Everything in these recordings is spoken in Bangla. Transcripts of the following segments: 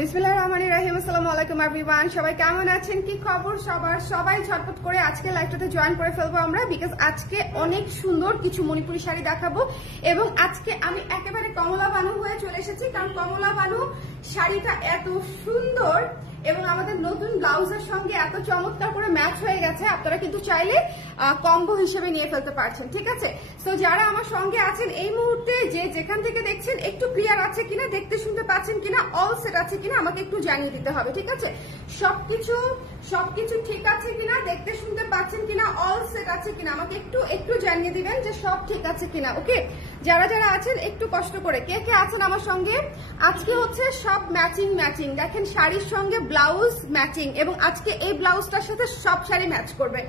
বিসমিল্লাহির রহমানির রহিম। আসসালামু আলাইকুম এভরিওয়ান, সবাই কেমন আছেন? কি খবর সবার? সবাই ঝটপট করে আজকে লাইভটাতে জয়েন করে ফেলবো আমরা, বিকজ আজকে অনেক সুন্দর কিছু মণিপুরি শাড়ি দেখাবো। এবং আজকে আমি একেবারে কমলা বানু হয়ে চলে এসেছি, কারণ কমলা বানু শাড়িটা এত সুন্দর এবং আমাদের নতুন ব্লাউজের সঙ্গে এত চমৎকার করে ম্যাচ হয়ে গেছে। আপনারা কিন্তু চাইলে কম্বো হিসেবে নিয়ে ফেলতে পারছেন, ঠিক আছে? তো যারা আমার সঙ্গে আছেন এই মুহূর্তে, যে যেখান থেকে দেখছেন, একটু ক্লিয়ার আছে কিনা, দেখতে শুনতে পাচ্ছেন কিনা, অল সেট আছে কিনা আমাকে একটু জানিয়ে দিতে হবে, ঠিক আছে? সবকিছু ঠিক আছে কিনা, দেখতে শুনতে পাচ্ছেন কিনা, অল সেট আছে কিনা আমাকে একটু জানিয়ে দিবেন যে সব ঠিক আছে কিনা। ওকে, যারা যারা আছেন একটু কষ্ট করে, কে কে আছেন আমার সঙ্গে? আজকে হচ্ছে সব ম্যাচিং, দেখেন শাড়ির সঙ্গে ব্লাউজ ম্যাচিং, এবং আজকে এই ব্লাউজটার সাথে সব শাড়ি ম্যাচ করবে।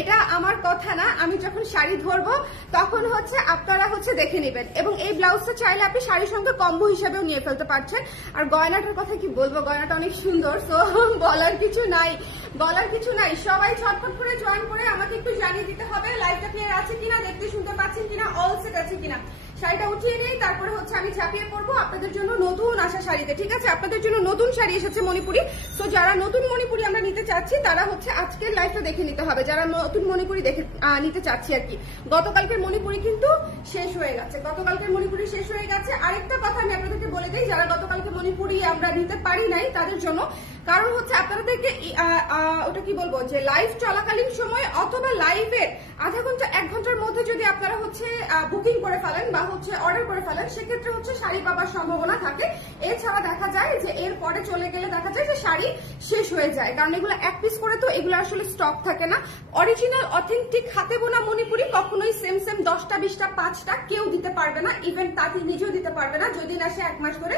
এটা আমার কথা না, আমি যখন শাড়ি ধরবো তখন হচ্ছে আপনারা হচ্ছে দেখে নেবেন। এবং এই ব্লাউজটা চাইলে আপনি শাড়ির সঙ্গে কম্বো হিসেবেও নিয়ে ফেলতে পারছেন। আর গয়নাটার কথা কি বলবো, গয়নাটা অনেক সুন্দর, তো বলার কিছু নাই। সবাই ছটফট করে জয়েন করে আমাকে একটু জানিয়ে দিতে হবে লাইভটা ক্লিয়ার আছে কিনা, দেখতে শুনতে পাচ্ছেন কিনা, অল সেট আছে কিনা। শাড়িটা উঠিয়ে নেই, তারপরে হচ্ছে আমি ঝাঁপিয়ে পড়বো আপনাদের জন্য নতুন আসা শাড়িতে, ঠিক আছে? আপনাদের জন্য নতুন শাড়ি এসেছে মণিপুরি। তো যারা নতুন মণিপুরি আমরা নিতে চাচ্ছি তারা হচ্ছে আজকের লাইভটা দেখে নিতে হবে, যারা নতুন মণিপুরি দেখে নিতে চাচ্ছি আর কি। গতকালকের মণিপুরি কিন্তু শেষ হয়ে গেছে, আরেকটা কথা আমি আপনাদেরকে বলে দিই, যারা গতকালকে মণিপুরি আমরা নিতে পারি নাই তাদের জন্য, কারণ হচ্ছে আপনাদেরকে ওটা কি বলবো, যে লাইভ চলাকালীন সময় অথবা লাইভের আধা ঘন্টা 1 ঘন্টার মধ্যে যদি আপনারা হচ্ছে বুকিং করে ফেলেন বা হচ্ছে অর্ডার করে ফেলেন, সেক্ষেত্রে হচ্ছে শাড়ি পাবার সম্ভাবনা থাকে। এছাড়া দেখা যায় যে এর পরে চলে গেলে দেখা যায় যে শাড়ি শেষ হয়ে যায়, কারণ এগুলো এক পিস করে, তো এগুলো আসলে স্টক থাকে না। অরিজিনাল অথেন্টিক হাতে বোনা মণিপুরি কখনোই সেম 10টা 20টা 5টা কেউ দিতে পারবে না, ইভেন তাঁতি নিজেও দিতে পারবে না, যদি না সে 1 মাস ধরে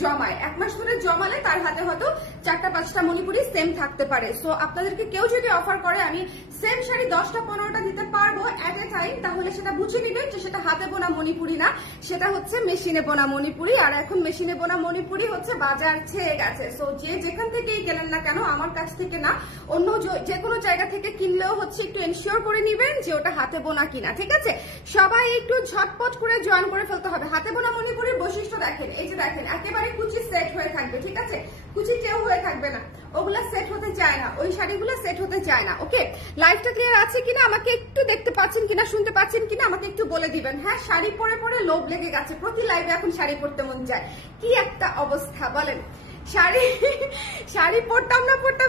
জমায়। 1 মাস ধরে জমালে তার হাতে হয়তো 4টা 5টা মণিপুরি সেম থাকতে পারে। সো আপনাদেরকে কেউ যদি অফার করে আমি সেম শাড়ি 10টা 15টা দিতে পারবো এট এ টাইম, তাহলে সেটা বুঝে নিবেন যে সেটা হাতে বোনা মণিপুরি না, সেটা হচ্ছে মেশিনে বোনা মণিপুরি। আর এখন মেশিনে বোনা মণিপুরি হচ্ছে বাজার ছেয়ে গেছে। সো যে যেখান থেকেই কেনেন না কেন, আমার কাছ থেকে না, অন্য যে কোনো জায়গা থেকে কিনলেও হচ্ছে একটু এনশিওর করে নিবেন যে ওটা হাতে বোনা কিনা, ঠিক আছে? সবাই একটু ঝটপট করে জয়েন করে ফেলতে হবে। হাতে বোনা মণিপুরির বৈশিষ্ট্য দেখেন, এই যে দেখেন একেবারে কুচি সেট হয়ে থাকবে, ঠিক আছে? কুচি কেউ হয়ে থাকবে না, ওগুলা সেট হতে চায় না, ওই শাড়িগুলো সেট হতে চায় না। ওকে, লাইভটা ক্লিয়ার আছে কিনা, আমাকে একটু দেখতে পাচ্ছেন কিনা, শুনতে পাচ্ছেন কিনা আমাকে একটু বলে দিবেন। হ্যাঁ, শাড়ি পরে পরে লোভ লেগে গেছে, প্রতি লাইভে এখন শাড়ি পরতে মন চায়, কি একটা অবস্থা বলেন। শাড়ি পরতাম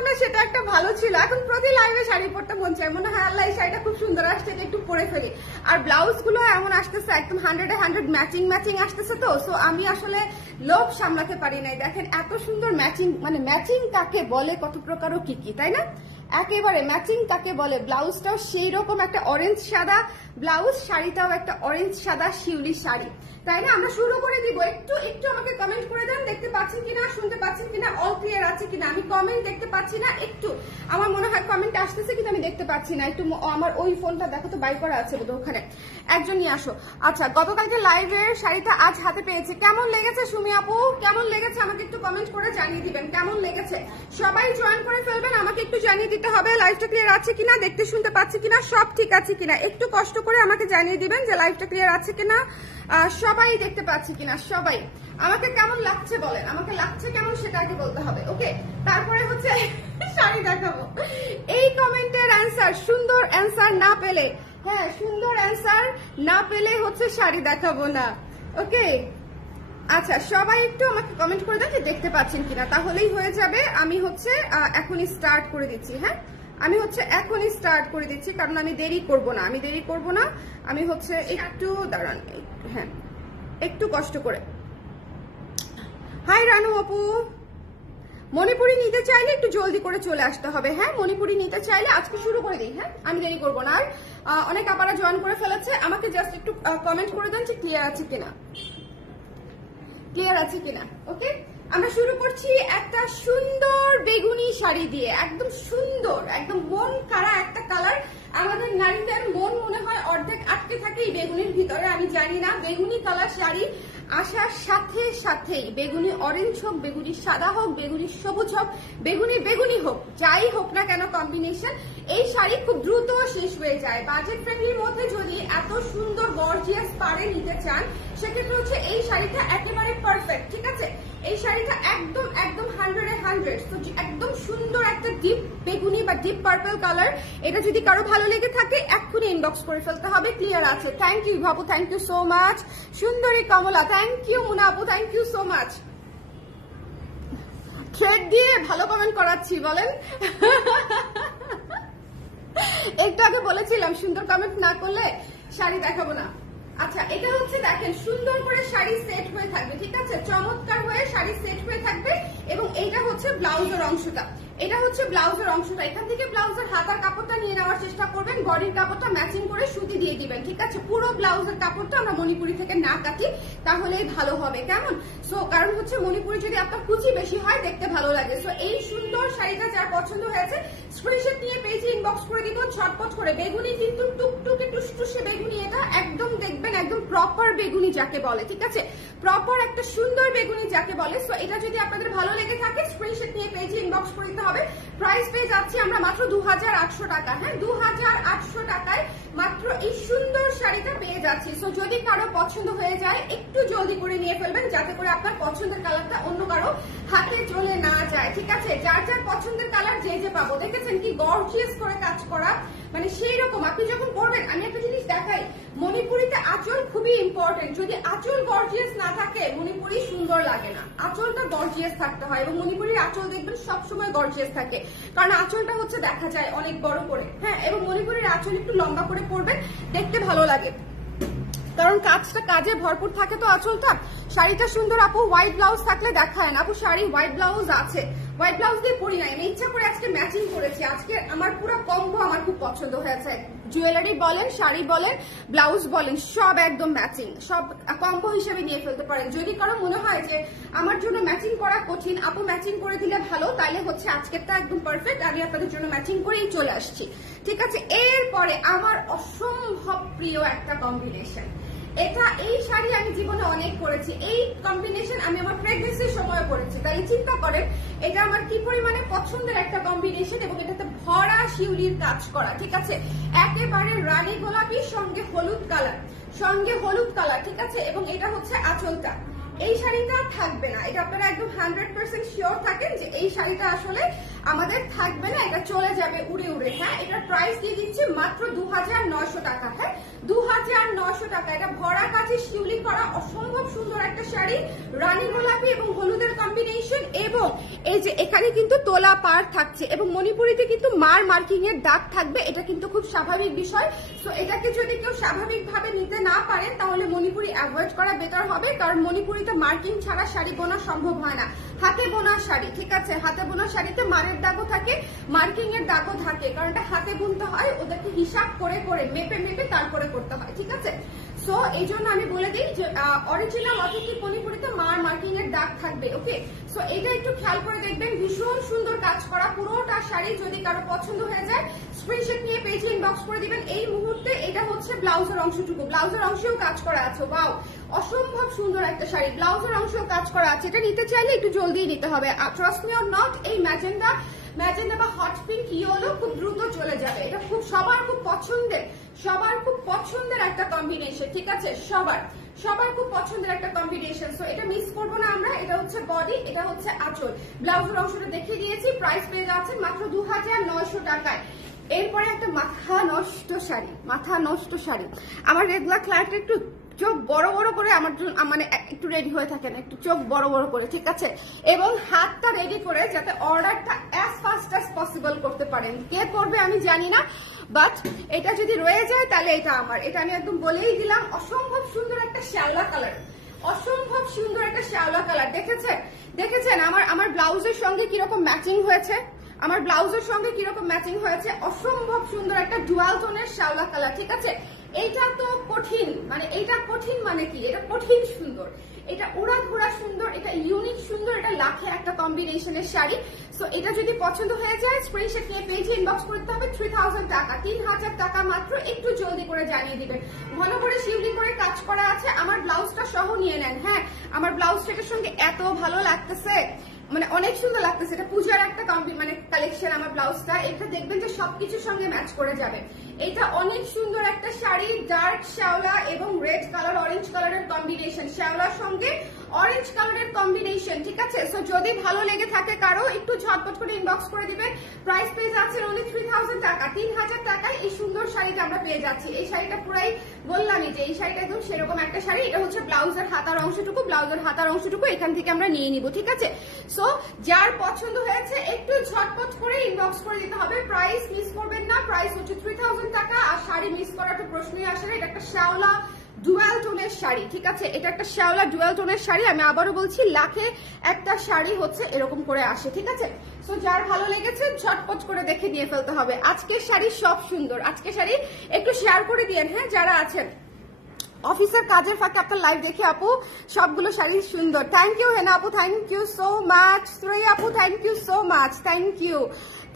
না সেটা একটা ভালো ছিল, এখন প্রতি লাইভে শাড়ি পরতে মন চায়, মনে হয় আল্লাহ এই শাড়িটা খুব সুন্দর আসছে, একটু পরে ফেলি। আর ব্লাউজ গুলো এমন আসতেছে একদম 100-এ 100 ম্যাচিং আসতেছে, তো সো আমি আসলে লোভ সামলাতে পারি নাই। দেখেন এত সুন্দর ম্যাচিং, মানে ম্যাচিং কাকে বলে, কত প্রকার ও কি, তাই না? একেবারে ম্যাচিং কাকে বলে। ব্লাউজটাও সেই রকম একটা অরেঞ্জ সাদা ব্লাউজ, শাড়িটাও একটা অরেঞ্জ সাদা শিউলি শাড়ি, তাই না? আমরা শুরু করে দিব। একটু আমাকে কমেন্ট করে দেন, দেখতে পাচ্ছেন কিনা, শুনতে পাচ্ছেন কিনা, অল ক্লিয়ার আছে কিনা। আমি কমেন্ট দেখতে পাচ্ছি না, একটু আমার মনে হয় কমেন্ট আসতেছে কিন্তু আমি দেখতে পাচ্ছি না। একটু আমার ওই ফোনটা দেখো তো, বাই করা আছে বোধহয় ওখানে, একজন নিয়ে আসো। আচ্ছা, গতকালকে লাইভের শাড়িটা আজ হাতে পেয়েছি, কেমন লেগেছে সুমি আপু, কেমন লেগেছে আমাকে একটু কমেন্ট করে জানিয়ে দিবেন কেমন লেগেছে। সবাই জয়েন করে ফেলবেন, আমাকে একটু জানিয়ে দিতে হবে লাইভটা ক্লিয়ার আছে কিনা, দেখতে শুনতে পাচ্ছি কিনা, সব ঠিক আছে কিনা। একটু কষ্ট করে আমাকে জানিয়ে দিবেন যে লাইভটা ক্লিয়ার আছে কিনা, সবাই দেখতে পাচ্ছি কিনা। সবাই আমাকে কেমন লাগছে বলেন, আমাকে লাগছে কেমন সেটা আগে বলতে হবে। ওকে, তারপরে হচ্ছে শাড়ি দেখাবো। এই কমেন্টের অ্যান্সার, সুন্দর অ্যান্সার না পেলে, হ্যাঁ সুন্দর অ্যান্সার না পেলে হচ্ছে শাড়ি দেখাবো না। ওকে, আচ্ছা সবাই একটু আমাকে কমেন্ট করে দেন দেখতে পাচ্ছেন কিনা, তাহলেই হয়ে যাবে। আমি হচ্ছে এখনই স্টার্ট করে দিচ্ছি। হ্যাঁ, আমি হচ্ছে এখনই স্টার্ট করে দিচ্ছি, কারণ আমি দেরি করব না, আমি হচ্ছে একটু দাঁড়ান, হ্যাঁ একটু কষ্ট করে। হাই রানু আপু, মণিপুরি নিতে চাইলে একটু জলদি করে চলে আসতে হবে। হ্যাঁ, মণিপুরি নিতে চাইলে আজকে শুরু করে দিই, হ্যাঁ আমি দেরি করবো না। আর অনেক আপারা জয়েন করে ফেলেছে, আমাকে জাস্ট একটু কমেন্ট করে দেন যে ক্লিয়ার আছে কিনা। ওকে, আমরা শুরু করছি একটা সুন্দর বেগুনি শাড়ি দিয়ে, একদম সুন্দর, একদম মন কাড়া একটা কালার। আমাদের নারীদের মন মনে হয় অর্ধেক আটকে থাকে এই বেগুনির ভিতরে, আমি জানি না। বেগুনি কালার শাড়ি আসার সাথে সাথেই, বেগুনি অরেঞ্জ হোক, বেগুনি সাদা হোক, বেগুনি সবুজ হোক, বেগুনি হোক, যাই হোক না কেন কম্বিনেশন, এই শাড়ি খুব দ্রুত শেষ হয়ে যায়। বাজেট ফ্রেন্ডলির মধ্যে যদি এত সুন্দর গর্জিয়াস পাড়ে নিতে চান, সেক্ষেত্রে হচ্ছে এই শাড়িটা একেবারে পারফেক্ট, ঠিক আছে? এই শাড়িটা একদম একদম 100-এ 100, তো একদম সুন্দর একটা ডিপ বেগুনি বা ডিপ পার্পল কালার। এটা যদি কারো ভালো লেগে থাকে এক্ষুনি ইনবক্স করে ফেলতে হবে, ক্লিয়ার আছে? থ্যাংক ইউ বাবু, থ্যাংক ইউ সো মাচ। সুন্দরী কমলা, থ্যাংক ইউ মুনা আপু, thank you so much. Thread দিয়ে ভালো কমেন্ট করাচ্ছি বলেন। একটু আগে বলেছিলাম সুন্দর কমেন্ট না করলে শাড়ি দেখাবো না। আচ্ছা, এটা হচ্ছে দেখেন সুন্দর করে শাড়ি সেট হয়ে থাকবে, ঠিক আছে? চমৎকার হয়ে শাড়ি সেট হয়ে থাকবে। এবং এইটা হচ্ছে ব্লাউজের অংশটা, এটা হচ্ছে ব্লাউজের অংশটা। এখান থেকে ব্লাউজের হাতার কাপড়টা নিয়ে নেওয়ার চেষ্টা করবেন, বডির কাপড়টা ম্যাচিং করে সুতি দিয়ে দিবেন, ঠিক আছে? পুরো ব্লাউজের কাপড়টা আমরা মণিপুরি থেকে না কাটি, তাহলেই ভালো হবে, কেমন? সো কারণ হচ্ছে মণিপুরি যদি আপনার কুচি বেশি হয় দেখতে ভালো লাগে। সো এই সুন্দর শাড়িটা যার পছন্দ হয়েছে স্ক্রিনশট নিয়ে পেজে ইনবক্স করে দিব ঝটপট করে। বেগুনি কিন্তু টুকটুকে টুসটুসে বেগুনি, এটা একদম দেখবেন একদম প্রপার বেগুনি যাকে বলে, ঠিক আছে? প্রপার একটা সুন্দর বেগুনি যাকে বলে। সো এটা যদি আপনাদের ভালো লেগে থাকে স্ক্রিনশট নিয়ে পেজে ইনবক্স করে দিতে হবে। প্রাইস পেয়ে যাচ্ছি আমরা মাত্র 2800 টাকা। হ্যাঁ, 2800 টাকায় মাত্র এই সুন্দর শাড়িটা পেয়ে যাচ্ছি। সো যদি কারো পছন্দ হয়ে যায় একটু জলদি করে নিয়ে ফেলবেন, যাতে করে আপনার পছন্দের কালারটা অন্য কারো হাতে চলে না যায়, ঠিক আছে? যার যার পছন্দের কালার যে পাবো, দেখেছেন কি গর্জিয়াস করে কাজ করা, মানে সেই রকম আপনি যখন করবেন। আমি একটা জিনিস দেখাই, মণিপুরিতে আঁচল খুবই ইম্পর্টেন্ট। যদি আঁচল গর্জিয়াস না থাকে মণিপুরি সুন্দর লাগে না, আঁচলটা গর্জিয়াস থাকতে হয়। এবং মণিপুরির আঁচল দেখবেন সবসময় গর্জিয়াস থাকে, কারণ আঁচলটা হচ্ছে দেখা যায় অনেক বড় করে। হ্যাঁ, এবং মণিপুরির আঁচল একটু লম্বা করে পরবেন, দেখতে ভালো লাগে, কারণ কাজটা কাজে ভরপুর থাকে তো আঁচলটা। শাড়িটা সুন্দর আপু, হোয়াইট ব্লাউজ থাকলে দেখায় না আপু। শাড়ি হোয়াইট ব্লাউজ আছে, হোয়াইট ব্লাউজ দিয়ে পরি নাই, আমি ইচ্ছা করে আজকে ম্যাচিং করেছি। আজকে আমার পুরো কম্বো আমার খুব পছন্দ হয়েছে। জুয়েলারি বলেন, শাড়ি বলেন, ব্লাউজ বলেন, সব একদম ম্যাচিং, সব কম্বো হিসেবে নিয়ে ফেলতে পারেন। যদি কারো মনে হয় যে আমার জন্য ম্যাচিং করা কঠিন, আপু ম্যাচিং করে দিলে ভালো, তাইলে হচ্ছে আজকেরটা একদম পারফেক্ট। আমি আপনাদের জন্য ম্যাচিং করেই চলে আসছি, ঠিক আছে? এরপরে আমার অসম্ভব প্রিয় একটা কম্বিনেশন, এটা এই শাড়ি আমি জীবনে অনেক পরেছি, এই কম্বিনেশন আমি আমার প্রেগনেন্সির সময় পরেছি। তাহলে চিন্তা করেন এটা আমার কি পরিমাণে পছন্দের একটা কম্বিনেশন। এবং এটাতে ভরা শিউলির কাজ করা, ঠিক আছে? একেবারে রানী গোলাপির সঙ্গে হলুদ কালার, ঠিক আছে? এবং এটা হচ্ছে আঁচলটা। এই শাড়িটা থাকবে না, এটা আপনারা একদম 100% শিওর থাকেন যে এই শাড়িটা আসলে আমাদের থাকবে না, এটা চলে যাবে উড়ে উড়ে। হ্যাঁ, এটার প্রাইস দিয়ে দিচ্ছি মাত্র 2900 টাকা। হ্যাঁ, 2900 টাকা। এটা ভরা কাছে শিউলি করা অসম্ভব সুন্দর একটা শাড়ি, রানী গোলাপি এবং হলুদের কম্বিনেশন। এবং এই যে এখানে কিন্তু তোলা পার থাকছে এবং মণিপুরিতে কিন্তু মার্কিং এর দাগ থাকবে, এটা কিন্তু খুব স্বাভাবিক বিষয়। সো এটাকে যদি কেউ স্বাভাবিকভাবে নিতে না পারেন তাহলে মণিপুরি অ্যাভয়েড করা বেটার হবে, কারণ মণিপুরিতে মার্কিং ছাড়া শাড়ি বোনা সম্ভব হয় না। হাতে বোনা শাড়ি, ঠিক আছে? হাতে বোনা শাড়িতে মারের দাগও থাকে, মার্কিং এর দাগও থাকে, কারণ এটা হাতে বুনতে হয়, ওদেরকে হিসাব করে করে মেপে তারপরে করতে হয়, ঠিক আছে? সো এই জন্য আমি বলে দিই যে অরিজিনাল অথেন্টিক মণিপুরিতে মার্কিং এর দাগ থাকবে। ওকে, সো এটা একটু খেয়াল করে দেখবেন, ভীষণ সুন্দর কাজ করা পুরোটা শাড়ি। যদি কারো পছন্দ হয়ে যায় স্ক্রিনশট নিয়ে পেজে ইনবক্স করে দিবেন এই মুহূর্তে। এটা হচ্ছে ব্লাউজের অংশটুকু, ব্লাউজের অংশেও কাজ করা আছে। ওয়াও, অসম্ভব সুন্দর একটা শাড়ি, ব্লাউজের অংশেও কাজ করা আছে। এটা নিতে চাইলে একটু জলদি নিতে হবে। ট্রাস্ট মি অর নট, এই ম্যাজেন্ডা বা হট পিঙ্ক ইয়েলো খুব দ্রুত চলে যাবে। এটা খুব সবার খুব পছন্দের একটা কম্বিনেশন, ঠিক আছে? সবার খুব পছন্দের একটা কম্বিনেশন। সো এটা মিস করবো না আমরা। এটা হচ্ছে বডি, এটা হচ্ছে আঁচল। ব্লাউজের অংশটা দেখিয়ে দিয়েছি, প্রাইস পেয়ে যাচ্ছেন মাত্র 2900 টাকায়। এরপরে একটা মাথা নষ্ট শাড়ি। আমার রেগুলার ক্লায়েন্ট একটু চোখ বড় বড় করে আমার জন্য মানে একটু রেডি হয়ে থাকেন, একটু চোখ বড় বড় করে, ঠিক আছে? এবং হাতটা রেডি করে যাতে অর্ডারটা অ্যাজ ফাস্ট অ্যাজ পসিবল করতে পারেন। কে করবে আমি জানি না, বাট এটা যদি রয়ে যায় তাহলে এটা আমার। এটা আমি একদম বলেই দিলাম। অসম্ভব সুন্দর একটা শ্যাওলা কালার, দেখেছেন আমার ব্লাউজের সঙ্গে কিরকম ম্যাচিং হয়েছে, অসম্ভব সুন্দর একটা ডুয়াল টোনের শ্যাওলা কালার, ঠিক আছে? এইটা তো কঠিন, মানে কি, এটা কঠিন সুন্দর, এটা উড়াধুরা সুন্দর, এটা ইউনিক সুন্দর, এটা লাখে একটা কম্বিনেশনের শাড়ি। সো এটা যদি পছন্দ হয়ে যায় স্ক্রিনশট নিয়ে পেজে ইনবক্স করতে হবে। 3000 টাকা, 3000 টাকা মাত্র। একটু জলদি করে জানিয়ে দিবেন। ঘন করে শিউলি করে কাজ করা আছে। আমার ব্লাউজটা সহ নিয়ে নেন। হ্যাঁ, আমার ব্লাউজটার সঙ্গে এত ভালো লাগতেছে, মানে অনেক সুন্দর লাগতেছে। এটা পূজার একটা কালেকশন আমার ব্লাউজটা। এটা দেখবেন যে সবকিছুর সঙ্গে ম্যাচ করে যাবে। এটা অনেক সুন্দর একটা শাড়ি, ডার্ক শ্যাওলা এবং রেড কালার, অরেঞ্জ অরেঞ্জ কালারের কম্বিনেশন, শ্যাওলার সঙ্গে অরেঞ্জ কালারের কম্বিনেশন, ঠিক আছে। সো যদি ভালো লেগে থাকে কারো একটু ঝটপট করে ইনবক্স করে দিবেন। প্রাইস পেয়ে যাচ্ছেন অনলি 3000 টাকা, 3000 টাকায় এই সুন্দর শাড়িটা আমরা পেয়ে যাচ্ছি। এই শাড়িটা পুরাই বললামই যে এই শাড়িটা একদম সেরকম একটা শাড়ি। এটা হচ্ছে ব্লাউজের হাতার অংশটুকু, ব্লাউজের হাতার অংশটুকু এখান থেকে আমরা নিয়ে নিব, ঠিক আছে। সো যার পছন্দ হয়েছে একটু ঝটপট করে ইনবক্স করে দিতে হবে। প্রাইস মিস করবেন না, প্রাইস হচ্ছে 3000 টাকা। আর শাড়ি মিস করার তো প্রশ্নই আসে না। এটা একটা শ্যাওলা ডুয়াল টোনের শাড়ি, ঠিক আছে। এটা একটা শ্যাওলা ডুয়াল টোনের শাড়ি। আমি আবারও বলছি, লাখে একটা শাড়ি হচ্ছে এরকম করে আসে, ঠিক আছে। সো যার ভালো লেগেছে ঝটপট করে দেখে নিয়ে ফেলতে হবে। আজকের শাড়ি সব সুন্দর, আজকের শাড়ি একটু শেয়ার করে দিয়েন, হ্যাঁ, যারা আছেন অফিসের কাজের ফাঁকে আপনার লাইভ দেখে আপু সবগুলো শাড়ি সুন্দর। থ্যাংক ইউ হেনা আপু, thank you so much. Shreya আপু thank you so much, thank you,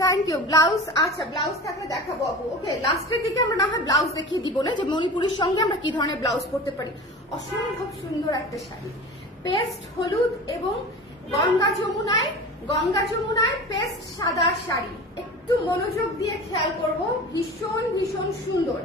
thank you. Blouse, আচ্ছা ব্লাউজ থাকলে দেখাবো আপু। ওকে, লাস্টের দিকে আমরা না হয় ব্লাউজ দেখিয়ে দিব না, যে মণিপুরের সঙ্গে আমরা কি ধরনের ব্লাউজ পরতে পারি। অসম্ভব সুন্দর একটা শাড়ি, পেস্ট হলুদ এবং গঙ্গা যমুনায়, গঙ্গা যমুনায় পেস্ট সাদা শাড়ি। একটু মনোযোগ দিয়ে খেয়াল করব, ভীষণ ভীষণ সুন্দর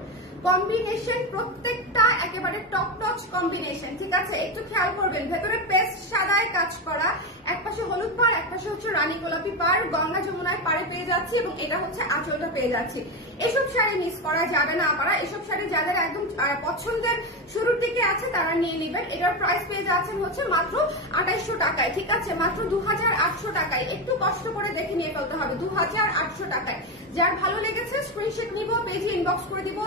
কম্বিনেশন, প্রত্যেকটা একেবারে টপ টচ কম্বিনেশন, ঠিক আছে। একটু খেয়াল করবেন, ভেতরে পেস্ট সাদায় কাজ করা, এক পাশে হলুদ পাড়, এক পাশে হচ্ছে রানী গোলাপি পাড়, গঙ্গা যমুনায় পাড়ে পেয়ে যাচ্ছি এবং এটা হচ্ছে আঁচলটা পেয়ে যাচ্ছি। এসব শাড়ি মিস করা যাবে না আপনারা। এসব শাড়ি যাদের একদম পছন্দের শুরুর দিকে আছে তারা নিয়ে নেবেন। এটার প্রাইস পেয়ে যাচ্ছেন হচ্ছে মাত্র 2800 টাকায়, ঠিক আছে, মাত্র 2800 টাকায়। একটু কষ্ট করে দেখে নিয়ে ফেলতে হবে, 2800 টাকায়। যার ভালো লেগেছে স্ক্রিনশট নিব, পেজে ইনবক্স করে দিব।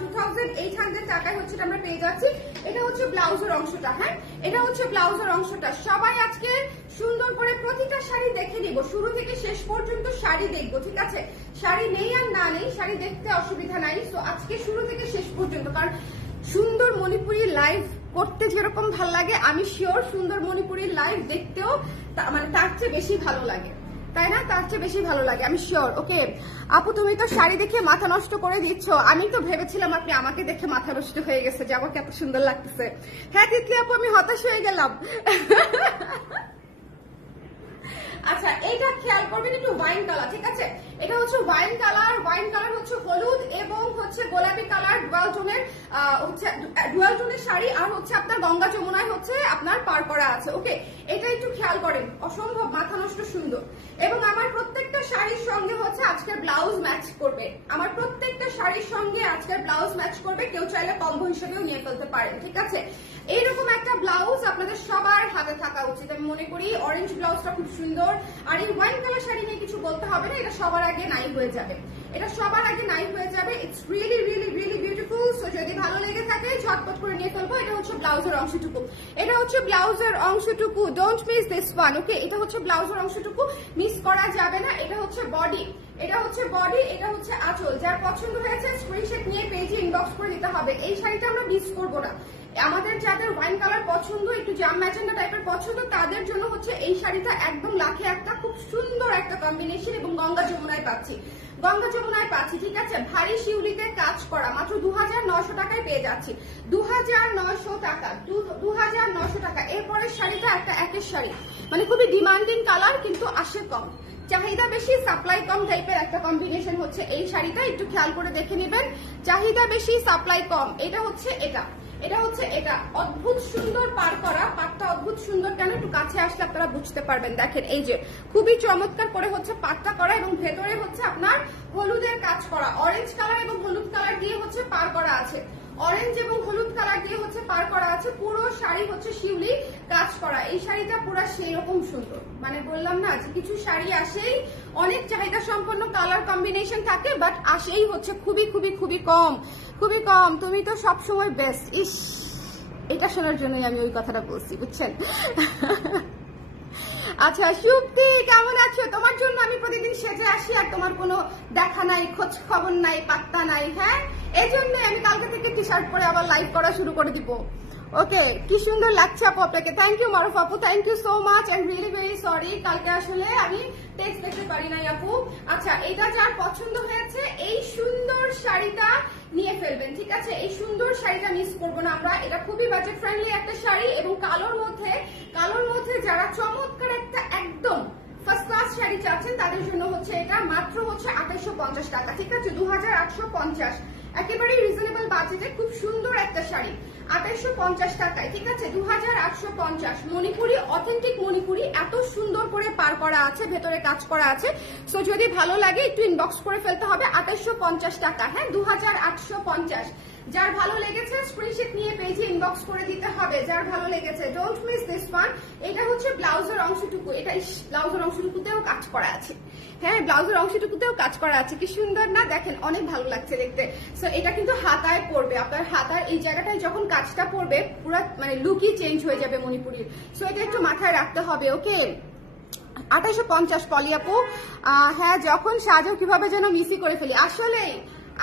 2800 টাকায় হচ্ছে আমরা পেয়ে যাচ্ছি। এটা হচ্ছে ব্লাউজের অংশটা, হ্যাঁ, এটা হচ্ছে ব্লাউজের অংশটা। সবাই আজকে সুন্দর করে প্রতিটা শাড়ি দেখে নিব, শুরু থেকে শেষ পর্যন্ত শাড়ি দেখবো, ঠিক আছে। শাড়ি নেই আর না নেই, শাড়ি দেখতে অসুবিধা নাই। সো আজকে শুরু থেকে শেষ পর্যন্ত, কারণ সুন্দর মণিপুরি লাইভ করতে যেরকম ভালো লাগে, আমি শিওর সুন্দর মণিপুরি লাইভ দেখতেও মানে তার চেয়ে বেশি ভালো লাগে, তাই না? তার চেয়ে বেশি ভালো লাগে, আমি শিওর। ওকে আপু, তুমি তো শাড়ি দেখে মাথা নষ্ট করে দিচ্ছ। আমি তো ভেবেছিলাম আপনি আমাকে দেখে মাথা নষ্ট হয়ে গেছে, যে আমাকে এত সুন্দর লাগতেছে। হ্যাঁ তিতলি আপু, আমি হতাশ হয়ে গেলাম। আচ্ছা, এইটা খেয়াল করবেন একটু, ওয়াইন কালার, ঠিক আছে। এটা হচ্ছে ওয়াইন কালার, ওয়াইন কালার হচ্ছে হলুদ এবং হচ্ছে গোলাপি কালার, ডুয়াল টোনের হচ্ছে ডুয়াল টোনের শাড়ি। আর হচ্ছে আপনার গঙ্গা যমুনায় হচ্ছে আপনার পার করা আছে। ওকে, এটা একটু খেয়াল করেন, অসম্ভব মাথা নষ্ট সুন্দর। এবং আমার প্রত্যেকটা শাড়ির সঙ্গে হচ্ছে আজকের ব্লাউজ ম্যাচ করবে, আমার প্রত্যেকটা শাড়ির সঙ্গে আজকের ব্লাউজ ম্যাচ করবে। কেউ চাইলে কম্বো হিসেবেও নিয়ে ফেলতে পারেন, ঠিক আছে। এইরকম একটা ব্লাউজ আপনাদের সবার হাতে থাকা উচিত, আমি মনে করি। অরেঞ্জ ব্লাউজটা খুব সুন্দর। আর এই ওয়াইন কালার শাড়ি নিয়ে কিছু বলতে হবে না, এটা সবার আগে নাই হয়ে যাবে, এটা সবার আগে নাই হয়ে যাবে। It's really really really beautiful. So যদি ভালো লেগে থাকে ঝটপট করে নিয়ে ফেলবো। এটা হচ্ছে ব্লাউজের অংশটুকু, এটা হচ্ছে ব্লাউজের অংশটুকু। Don't miss this one. Okay, এটা হচ্ছে ব্লাউজের অংশটুকু, মিস করা যাবে না। এটা হচ্ছে বডি, এটা হচ্ছে বডি, এটা হচ্ছে আঁচল। যার পছন্দ হয়েছে স্ক্রিনশট নিয়ে পেজে ইনবক্স করে দিতে হবে। এই শাড়িটা আমরা মিস করবো না। আমাদের যাদের ওয়াইন কালার পছন্দ, একটু জাম ম্যাজেন্ডা টাইপের পছন্দ, তাদের জন্য হচ্ছে এই শাড়িটা একদম লাখে একটা, খুব সুন্দর একটা কম্বিনেশন। এবং গঙ্গা যমুনায় পাচ্ছি, গঙ্গা যমুনায় পাচ্ছি, ঠিক আছে। ভারী শিউলিতে কাজ করা, মাত্র 2900 টাকায় পেয়ে যাচ্ছি। 2900 টাকা, 2900 টাকা। এরপরের শাড়িটা একটা একের শাড়ি, মানে খুবই ডিমান্ডিং কালার, কিন্তু আসে কম, চাহিদা বেশি সাপ্লাই কম টাইপের একটা কম্বিনেশন হচ্ছে এই শাড়িটা। একটু খেয়াল করে দেখে নেবেন, চাহিদা বেশি সাপ্লাই কম। এটা হচ্ছে এটা, এটা হচ্ছে এটা। অদ্ভুত সুন্দর পার করা, পাটটা অদ্ভুত সুন্দর। কেন, একটু কাছে আসলে আপনারা বুঝতে পারবেন। দেখেন, এই যে খুবই চমৎকার করে হচ্ছে পাটটা করা এবং ভেতরে হচ্ছে আপনার হলুদের কাজ করা, অরেঞ্জ কালার এবং হলুদ কালার দিয়ে হচ্ছে পার করা আছে, অরেঞ্জ এবং হলুদ কালার দিয়ে হচ্ছে পার করা আছে। পুরো শাড়ি হচ্ছে শিউলি কাজ করা। এই শাড়িটা পুরো সেই রকম সুন্দর, মানে বললাম না যে কিছু শাড়ি আসেই অনেক চাহিদা সম্পন্ন কালার কম্বিনেশন থাকে, বাট আসেই হচ্ছে খুবই খুবই খুবই কম, খুবই কম। তুমি তো সবসময় বেস্ট। ইস, এটা শোনার জন্যই আমি ওই কথাটা বলছি, বুঝছেন। আচ্ছা সুপ্তি, কেমন আছো? তোমার জন্য আমি প্রতিদিন সেজে আসি, আর তোমার কোনো দেখা নাই, খোঁজ খবর নাই, পাত্তা নাই। হ্যাঁ, এই জন্যই আমি কালকে থেকে টি শার্ট পরে আবার লাইভ করা শুরু করে দিব। ওকে, কি সুন্দর লাগছে আপু আপনাকে। থ্যাংক ইউ মারুফ আপু, thank you so much. I am really very sorry, কালকে আসলে আমি টেক্সট দেখতে পারি নাই আপু। আচ্ছা, এটা যার পছন্দ হয়েছে এই সুন্দর শাড়িটা নিয়ে ফেলবেন, ঠিক আছে। এই সুন্দর শাড়িটা মিস করবো না আমরা। এটা খুবই বাজেট ফ্রেন্ডলি একটা শাড়ি এবং কালোর মধ্যে, কালোর মধ্যে যারা চমৎকার একটা একদম ফার্স্ট ক্লাস শাড়ি চাচ্ছেন তাদের জন্য হচ্ছে এটা। মাত্র হচ্ছে 2850 টাকা, ঠিক আছে, 2850। একেবারে রিজনেবল বাজেটে খুব সুন্দর একটা শাড়ি। 2850 টাকায়, ঠিক আছে? 2850 মণিপুরি, অথেন্টিক মণিপুরি, এত সুন্দর করে পার করা আছে, ভেতরে কাজ করা আছে। সো যদি ভালো লাগে একটু ইনবক্স করে ফেলতে হবে। 2850 টাকা, হ্যাঁ, 2850। যার ভালো লেগেছে স্ক্রিনশট নিয়ে পেজে ইনবক্স করে দিতে হবে, যার ভালো লেগেছে। Don't miss this one. এটা হচ্ছে ব্লাউজের অংশটুকু, এটা ব্লাউজের অংশটুকুতেও কাজ করা আছে, হ্যাঁ, ব্লাউজের অংশটুকুতেও কাজ করা আছে। কি সুন্দর না, দেখেন, অনেক ভালো লাগছে দেখতে। সো এটা কিন্তু হাতায় পড়বে, আপনার হাতার এই জায়গাটায় যখন কাজটা পড়বে পুরো মানে লুকই চেঞ্জ হয়ে যাবে মণিপুরির। সো এটা একটু মাথায় রাখতে হবে, ওকে? 2850 পলি আপু। হ্যাঁ, যখন সাজো কিভাবে যেন মিসই করে ফেলি।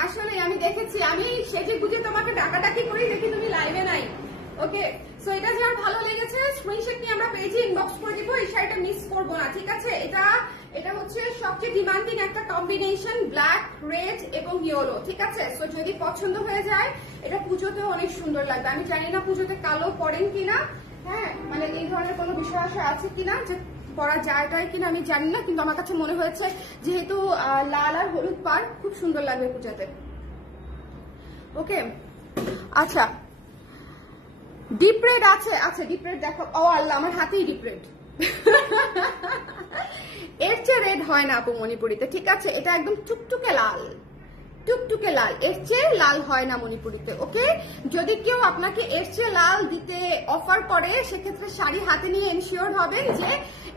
আসলে আমি দেখেছি, আমি সেজে গুজে তোমাকে ডাকাডাকি করেই দেখি তুমি লাইভে নাই, ওকে? সো এটা যার ভালো লেগেছে স্ক্রিনশট নিয়ে আমরা পেজে ইনবক্স করে দিব, এই শাড়িটা মিস করবো না, ঠিক আছে? এটা হচ্ছে সবচেয়ে ডিমান্ডিং একটা কম্বিনেশন, ব্ল্যাক, রেড এবং ইয়েলো, ঠিক আছে? সো যদি পছন্দ হয়ে যায়, এটা পুজোতেও অনেক সুন্দর লাগবে। আমি জানি না পুজোতে কালো পরেন কিনা, হ্যাঁ, মানে এই ধরনের কোনো বিষয় আছে কিনা যে পরা যায় কিনা আমি জানি না, কিন্তু আমার কাছে মনে হয়েছে যেহেতু লাল আর হলুদ পার, খুব সুন্দর লাগবে পূজাতে, ওকে? আচ্ছা, ডিপ রেড আছে, আচ্ছা ডিপ রেড দেখো। ও আল্লাহ, আমার হাতেই ডিপ রেড। এর চেয়ে রেড হয় না আপু মণিপুরিতে, ঠিক আছে? এটা একদম টুকটুকে লাল, টুকটুকে লাল, এর চেয়ে লাল হয় না মণিপুরিতে, ওকে? যদি কেউ আপনাকে এর চেয়ে লাল দিতে অফার করে, সেক্ষেত্রে শাড়ি হাতে নিয়ে এনশিওর হবেন যে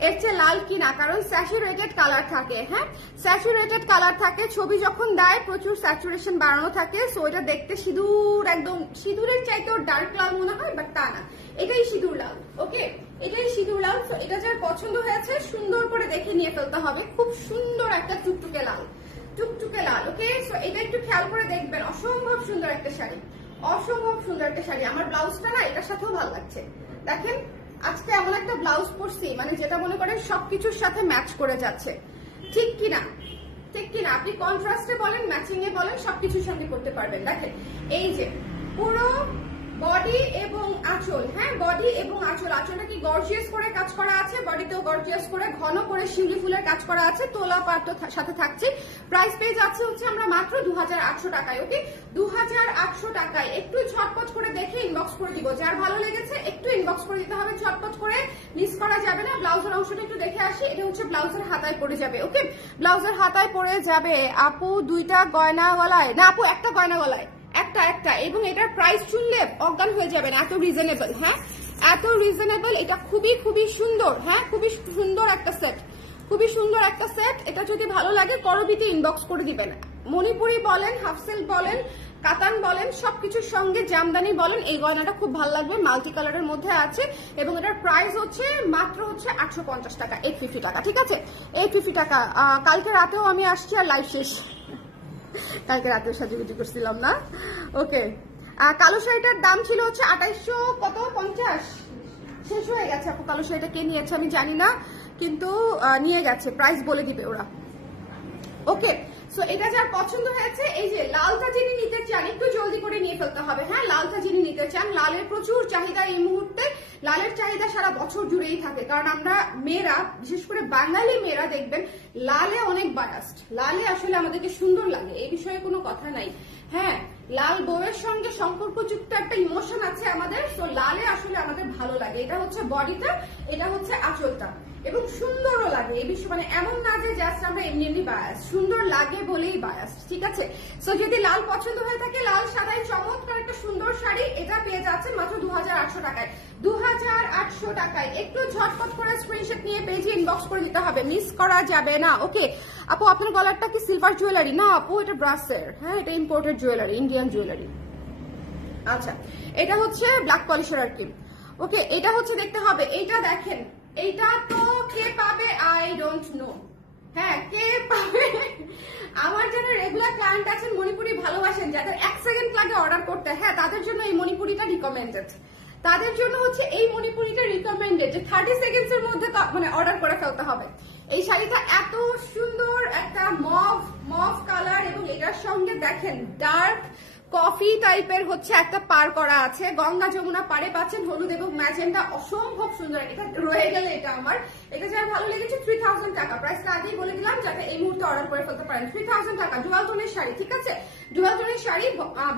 এর চেয়ে লাল কিনা, কারণ স্যাচুরেটেড কালার থাকে, হ্যাঁ, স্যাচুরেটেড কালার থাকে। ছবি যখন দেয় প্রচুর স্যাচুরেশন বাড়ানো থাকে, সো এটা দেখতে সিঁদুর, একদম সিঁদুরের চাইতেও ডার্ক লাল মনে হয়, বাট তা না, এটাই সিঁদুর লাল, ওকে? এটাই সিঁদুর লাল। তো এটা যার পছন্দ হয়েছে সুন্দর করে দেখে নিয়ে ফেলতে হবে। খুব সুন্দর একটা টুকটুকে লাল, টুকটুকে লাল, ওকে? সো এটা একটু খেয়াল করে দেখবেন, অসম্ভব সুন্দর একটা শাড়ি, অসম্ভব সুন্দর একটা শাড়ি। আমার ব্লাউজটা না এটার সাথেও ভালো লাগছে, দেখেন আজকে এমন একটা ব্লাউজ পরছি মানে যেটা মনে করেন সবকিছুর সাথে ম্যাচ করে যাচ্ছে, ঠিক কিনা? ঠিক কিনা? আপনি কন্ট্রাস্টে বলেন, ম্যাচিং এ বলেন, সবকিছুর সঙ্গে করতে পারবেন। দেখেন এই যে পুরো বডি এবং আঁচল, হ্যাঁ, বডি এবং আঁচল, আঁচলটা কি গর্জিয়াস করে কাজ করা আছে, বডিতেও গর্জিয়াস করে ঘন করে শিউলি ফুলের কাজ করা আছে, তোলা পাট সাথে থাকছে। প্রাইস পেয়ে যাচ্ছে হচ্ছে আমরা মাত্র 2800 টাকায়, ওকে? 2800 টাকায়। একটু ঝটপট করে দেখে ইনবক্স করে দিব, যার ভালো লেগেছে একটু ইনবক্স করে দিতে হবে, ঝটপট করে মিস করা যাবে না। ব্লাউজের অংশটা একটু দেখে আসি, এটা হচ্ছে ব্লাউজের হাতায় পড়ে যাবে, ওকে? ব্লাউজের হাতায় পড়ে যাবে। আপু দুইটা গয়না গলায় না, আপু একটা গয়না গলায়, একটা, এবং এটার প্রাইস শুনলে অজ্ঞান হয়ে যাবেন, এত রিজনেবল, হ্যাঁ, এত রিজনেবল। এটা খুবই সুন্দর, হ্যাঁ, খুবই সুন্দর একটা সেট, খুবই সুন্দর একটা সেট। এটা যদি ভালো লাগে করবিতে ইনবক্স করে দিবেন। মণিপুরি বলেন, হাফ সিল্ক বলেন, কাতান বলেন, সবকিছুর সঙ্গে জামদানি বলেন, এই গয়নাটা খুব ভালো লাগবে, মাল্টি কালারের মধ্যে আছে এবং এটার প্রাইস হচ্ছে মাত্র হচ্ছে 850 টাকা, 850 টাকা, ঠিক আছে? 850 টাকা। কালকে রাতেও আমি আসছি আর লাইভ শেষ, কালকে রাতে সাজুগুজু করছিলাম না, ওকে? কালো শাড়িটার দাম ছিল হচ্ছে 2850, শেষ হয়ে গেছে আপু। কালো শাড়িটা কে নিয়েছে আমি জানি না, কিন্তু নিয়ে গেছে, প্রাইস বলে দিবে ওরা, ওকে? সো এটা যার পছন্দ হয়েছে, এই যে লালটা যিনি নিতে চান একটু জলদি করে নিয়ে ফেলতে হবে, হ্যাঁ, লালটা যিনি নিতে চান। লালের প্রচুর চাহিদা এই মুহূর্তে, লালের চাহিদা সারা বছর জুড়েই থাকে, কারণ আমরা মেয়েরা, বিশেষ করে বাঙালি মেয়েরা দেখবেন লালে অনেক বায়াস্ট, লালে আসলে আমাদেরকে সুন্দর লাগে, এই বিষয়ে কোনো কথা নাই, হ্যাঁ। লাল বউয়ের সঙ্গে সম্পর্কযুক্ত একটা ইমোশন আছে আমাদের, তো লালে আসলে আমাদের ভালো লাগে। এটা হচ্ছে বডিটা, এটা হচ্ছে আঁচলটা, এবং সুন্দরও লাগে। এই বিষয় মানে এমন না যে জাস্ট আমরা এমনি বায়াস, সুন্দর লাগে বলেই বায়াস, ঠিক আছে? সো যদি লাল পছন্দ হয়ে থাকে, লাল সাদাই চমৎকার একটা সুন্দর শাড়ি, এটা পেয়ে যাচ্ছে মাত্র 2800 টাকায়, 2800 টাকায়। একটু ঝটপট করে স্ক্রিনশট নিয়ে পেজে ইনবক্স করে দিতে হবে, মিস করা যাবে না, ওকে? আপু আপনার গলারটা কি সিলভার জুয়েলারি? না আপু, এটা ব্রাসের, হ্যাঁ, এটা ইম্পোর্টেড জুয়েলারি, ইন্ডিয়ান জুয়েলারি। আচ্ছা, এটা হচ্ছে ব্ল্যাক পলিশের আর কি, ওকে? এটা হচ্ছে দেখতে হবে, এইটা দেখেন, এইটা তো কে পাবে আই ডোন্ট নো, হ্যাঁ, কে পাবে? আমার যারা রেগুলার ক্লায়েন্ট আছেন, মণিপুরি ভালোবাসেন, যাদের 1 সেকেন্ড লাগে অর্ডার করতে, হ্যাঁ, তাদের জন্য এই মণিপুরিটা রিকমেন্ডেড, তাদের জন্য হচ্ছে এই মণিপুরিটা রিকমেন্ডেড, যে 30 সেকেন্ডস এর মধ্যে মানে অর্ডার করে ফেলতে হবে। এই শাড়িটা এত সুন্দর, একটা মভ কালার, এবং এটার সঙ্গে দেখেন ডার্ক কফি টাইপের হচ্ছে একটা পার করা আছে, গঙ্গা যমুনা পারে পাচ্ছেন, হলুদ এবং ম্যাজেন্টা, অসম্ভব সুন্দর। এটা রয়ে গেলে এটা আমার, এটা যার ভালো লেগেছে 3000 টাকা, প্রাইসটা আগেই বলে দিলাম যাতে এই মুহূর্তে অর্ডার করে ফেলতে পারেন। 3000 টাকা, ডুয়াল টোনের শাড়ি, ঠিক আছে? ডুয়াল টোনের শাড়ি,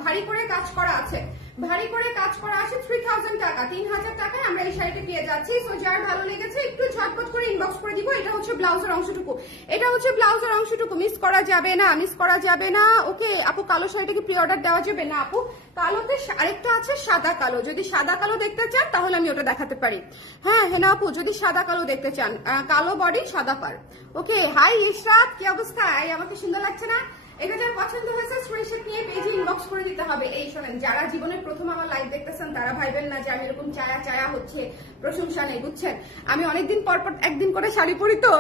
ভারী করে কাজ করা আছে, ভারী করে কাজ করা আছে 3000 টাকা, 3000 টাকায় আমরা এই শাড়িটা পেয়ে যাচ্ছি। সো যার ভালো লেগেছে একটু ঝটপট করে ইনবক্স করে দিব। এটা হচ্ছে ব্লাউজের অংশটুকু, এটা হচ্ছে ব্লাউজের অংশটুকু, মিস করা যাবে না, মিস করা যাবে না। ওকে আপু, কালো শাড়িটা কি প্রি অর্ডার দেওয়া যাবে? না আপু, কালোতে আরেকটা আছে সাদা কালো, যদি সাদা কালো দেখতে চান তাহলে আমি ওটা দেখাতে পারি। হ্যাঁ না আপু, যদি সাদা কালো দেখতে চান, কালো বডি সাদা পার। ওকে, হাই ইশরাত, কি অবস্থা? আমাকে সুন্দর লাগছে না? এটা যার পছন্দ হয়েছে স্ক্রিনশট নিয়ে পেজে ইনবক্স করে দিতে হবে। এই শোনেন, যারা জীবনের প্রথম আমার লাইভ দেখতেছেন তারা ভাইবেন না যে আমি এরকম চায়া চায়া হচ্ছে, প্রশংসা নেই, বুঝছেন? আমি অনেকদিন পর পর একদিন করে শাড়ি পরি তো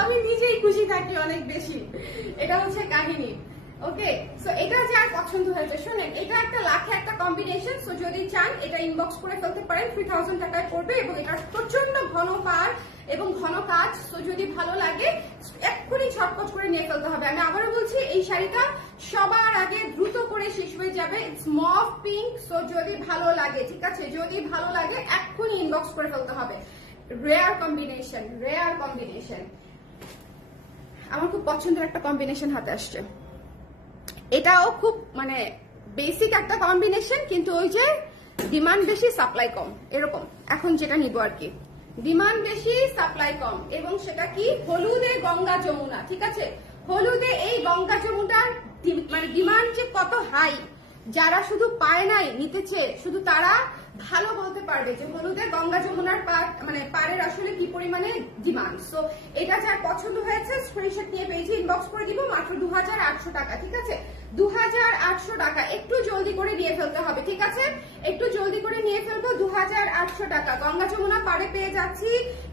আমি নিজেই খুশি থাকি অনেক বেশি, এটা হচ্ছে কাহিনী। ওকে, সো এটা যার পছন্দ হয়েছে, শুনেন এটা একটা লাখে একটা কম্বিনেশন। সো যদি চান এটা ইনবক্স করে ফেলতে পারেন, 3000 টাকায় পড়বে এবং এটা প্রচন্ড ঘন পার এবং ঘন কাজ। সো যদি ভালো লাগে এক্ষুনি ছটপট করে নিয়ে ফেলতে হবে। আমি আবারও বলছি, এই শাড়িটা সবার আগে দ্রুত করে শেষ হয়ে যাবে। It's mauve pink. সো যদি ভালো লাগে, ঠিক আছে, যদি ভালো লাগে এক্ষুনি ইনবক্স করে ফেলতে হবে। রেয়ার কম্বিনেশন, রেয়ার কম্বিনেশন, আমার খুব পছন্দের একটা কম্বিনেশন হাতে আসছে। এটাও খুব মানে বেসিক একটা কম্বিনেশন, কিন্তু ওই যে ডিমান্ড বেশি সাপ্লাই কম, এরকম। এখন যেটা নিব আর কি, ডিমান্ড বেশি সাপ্লাই কম, এবং সেটা কি হলুদে গঙ্গা যমুনা, ঠিক আছে? হলুদে এই গঙ্গা যমুনার মানে ডিমান্ড যে কত হাই, যারা শুধু পায় নাই নিতেছে, শুধু তারা ভালো বলতে পারবে যে হলুদে গঙ্গা যমুনার মানে পাড়ের আসলে কি পরিমাণে ডিমান্ড। সো এটা যার পছন্দ হয়েছে স্ক্রিনশট নিয়ে পেজে ইনবক্স করে দিব, মাত্র 2800 টাকা, ঠিক আছে? 2800 টাকা, একটু জলদি করে নিয়ে ফেলতে হবে, ঠিক আছে? একটু জলদি করে নিয়ে ফেলবো। 2800 টাকা গঙ্গা যমুনা পাড়ে পেয়ে যাচ্ছি।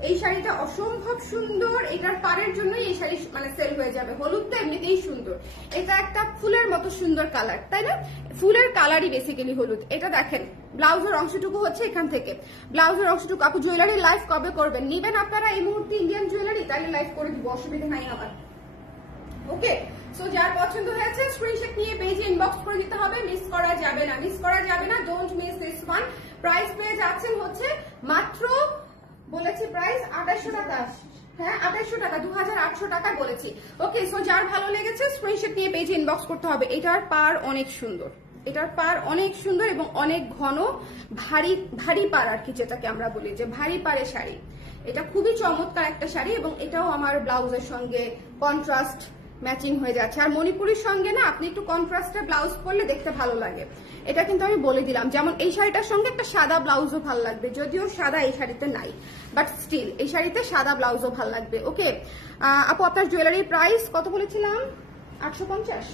এই শাড়িটা অসম্ভব সুন্দর, এটার পাড়ের জন্যই এই শাড়ি মানে সেল হয়ে যাবে। হলুদটা এমনিতেই সুন্দর, এটা একটা ফুলের মতো সুন্দর কালার, তাই না? ফুলের কালারই বেসিক্যালি হলুদ। এটা দেখেন ব্লাউজের অংশটুকু হচ্ছে এখান থেকে, ব্লাউজের অংশটুকু। আপু জুয়েলারি লাইভ কবে করবেন? নিবেন আপনারা এই মুহূর্তে ইন্ডিয়ান জুয়েলারি? তাহলে লাইভ করে দিব, অসুবিধা নাই আমার। ওকে, সো যার পছন্দ হয়েছে স্ক্রিনশট নিয়ে পেজে ইনবক্স করে দিতে হবে, মিস করা যাবে না, মিস করা যাবে না। Don't miss this one. Price পেয়ে যাচ্ছেন হচ্ছে মাত্র, বলেছি প্রাইস 2800 টাকা। হ্যাঁ 2800 টাকা, 2800 টাকা বলেছি। ওকে, সো যার ভালো লেগেছে স্ক্রিনশট নিয়ে পেজে ইনবক্স করতে হবে। এটার পার অনেক সুন্দর, এটার পার অনেক সুন্দর এবং অনেক ঘন, ভারী ভারী পার আর কি, যেটাকে আমরা বলি যে ভারী পারে শাড়ি। এটা খুবই চমৎকার একটা শাড়ি এবং এটাও আমার ব্লাউজের সঙ্গে কন্ট্রাস্ট ম্যাচিং হয়ে যাচ্ছে। আর মণিপুরের সঙ্গে না আপনি একটু কন্ট্রাস্টের ব্লাউজ পরলে দেখতে ভালো লাগে, এটা কিন্তু আমি বলে দিলাম। যেমন এই শাড়িটার সঙ্গে একটা সাদা ব্লাউজও ভালো লাগবে, যদিও সাদা এই শাড়িতে নাই, বাট স্টিল এই শাড়িতে সাদা ব্লাউজও ভালো লাগবে। ওকে আপু, আপনার জুয়েলারির প্রাইস কত বলেছিলাম? 850।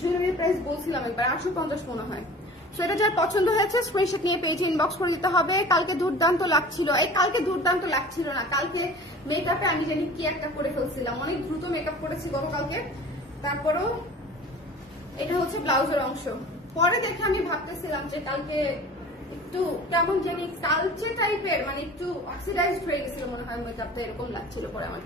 জুয়েলারির প্রাইস বলছিলাম একবার 850 মনে হয়। সো এটা যার পছন্দ হয়েছে স্ক্রিনশট নিয়ে পেজে ইনবক্স করে দিতে হবে। কালকে দুর্দান্ত লাগছিল, এই কালকে দুর্দান্ত লাগছিল না, কালকে মেকআপে আমি জানি কি একটা করে ফেলছিলাম, অনেক দ্রুত মেকআপ করেছি গতকালকে। তারপরেও এটা হচ্ছে ব্লাউজের অংশ। পরে দেখে আমি ভাবতেছিলাম যে কালকে একটু কেমন জানি কালচে টাইপের, মানে একটু অক্সিডাইজড হয়ে গেছিল মনে হয় মেকআপটা, এরকম লাগছিল পরে আমার।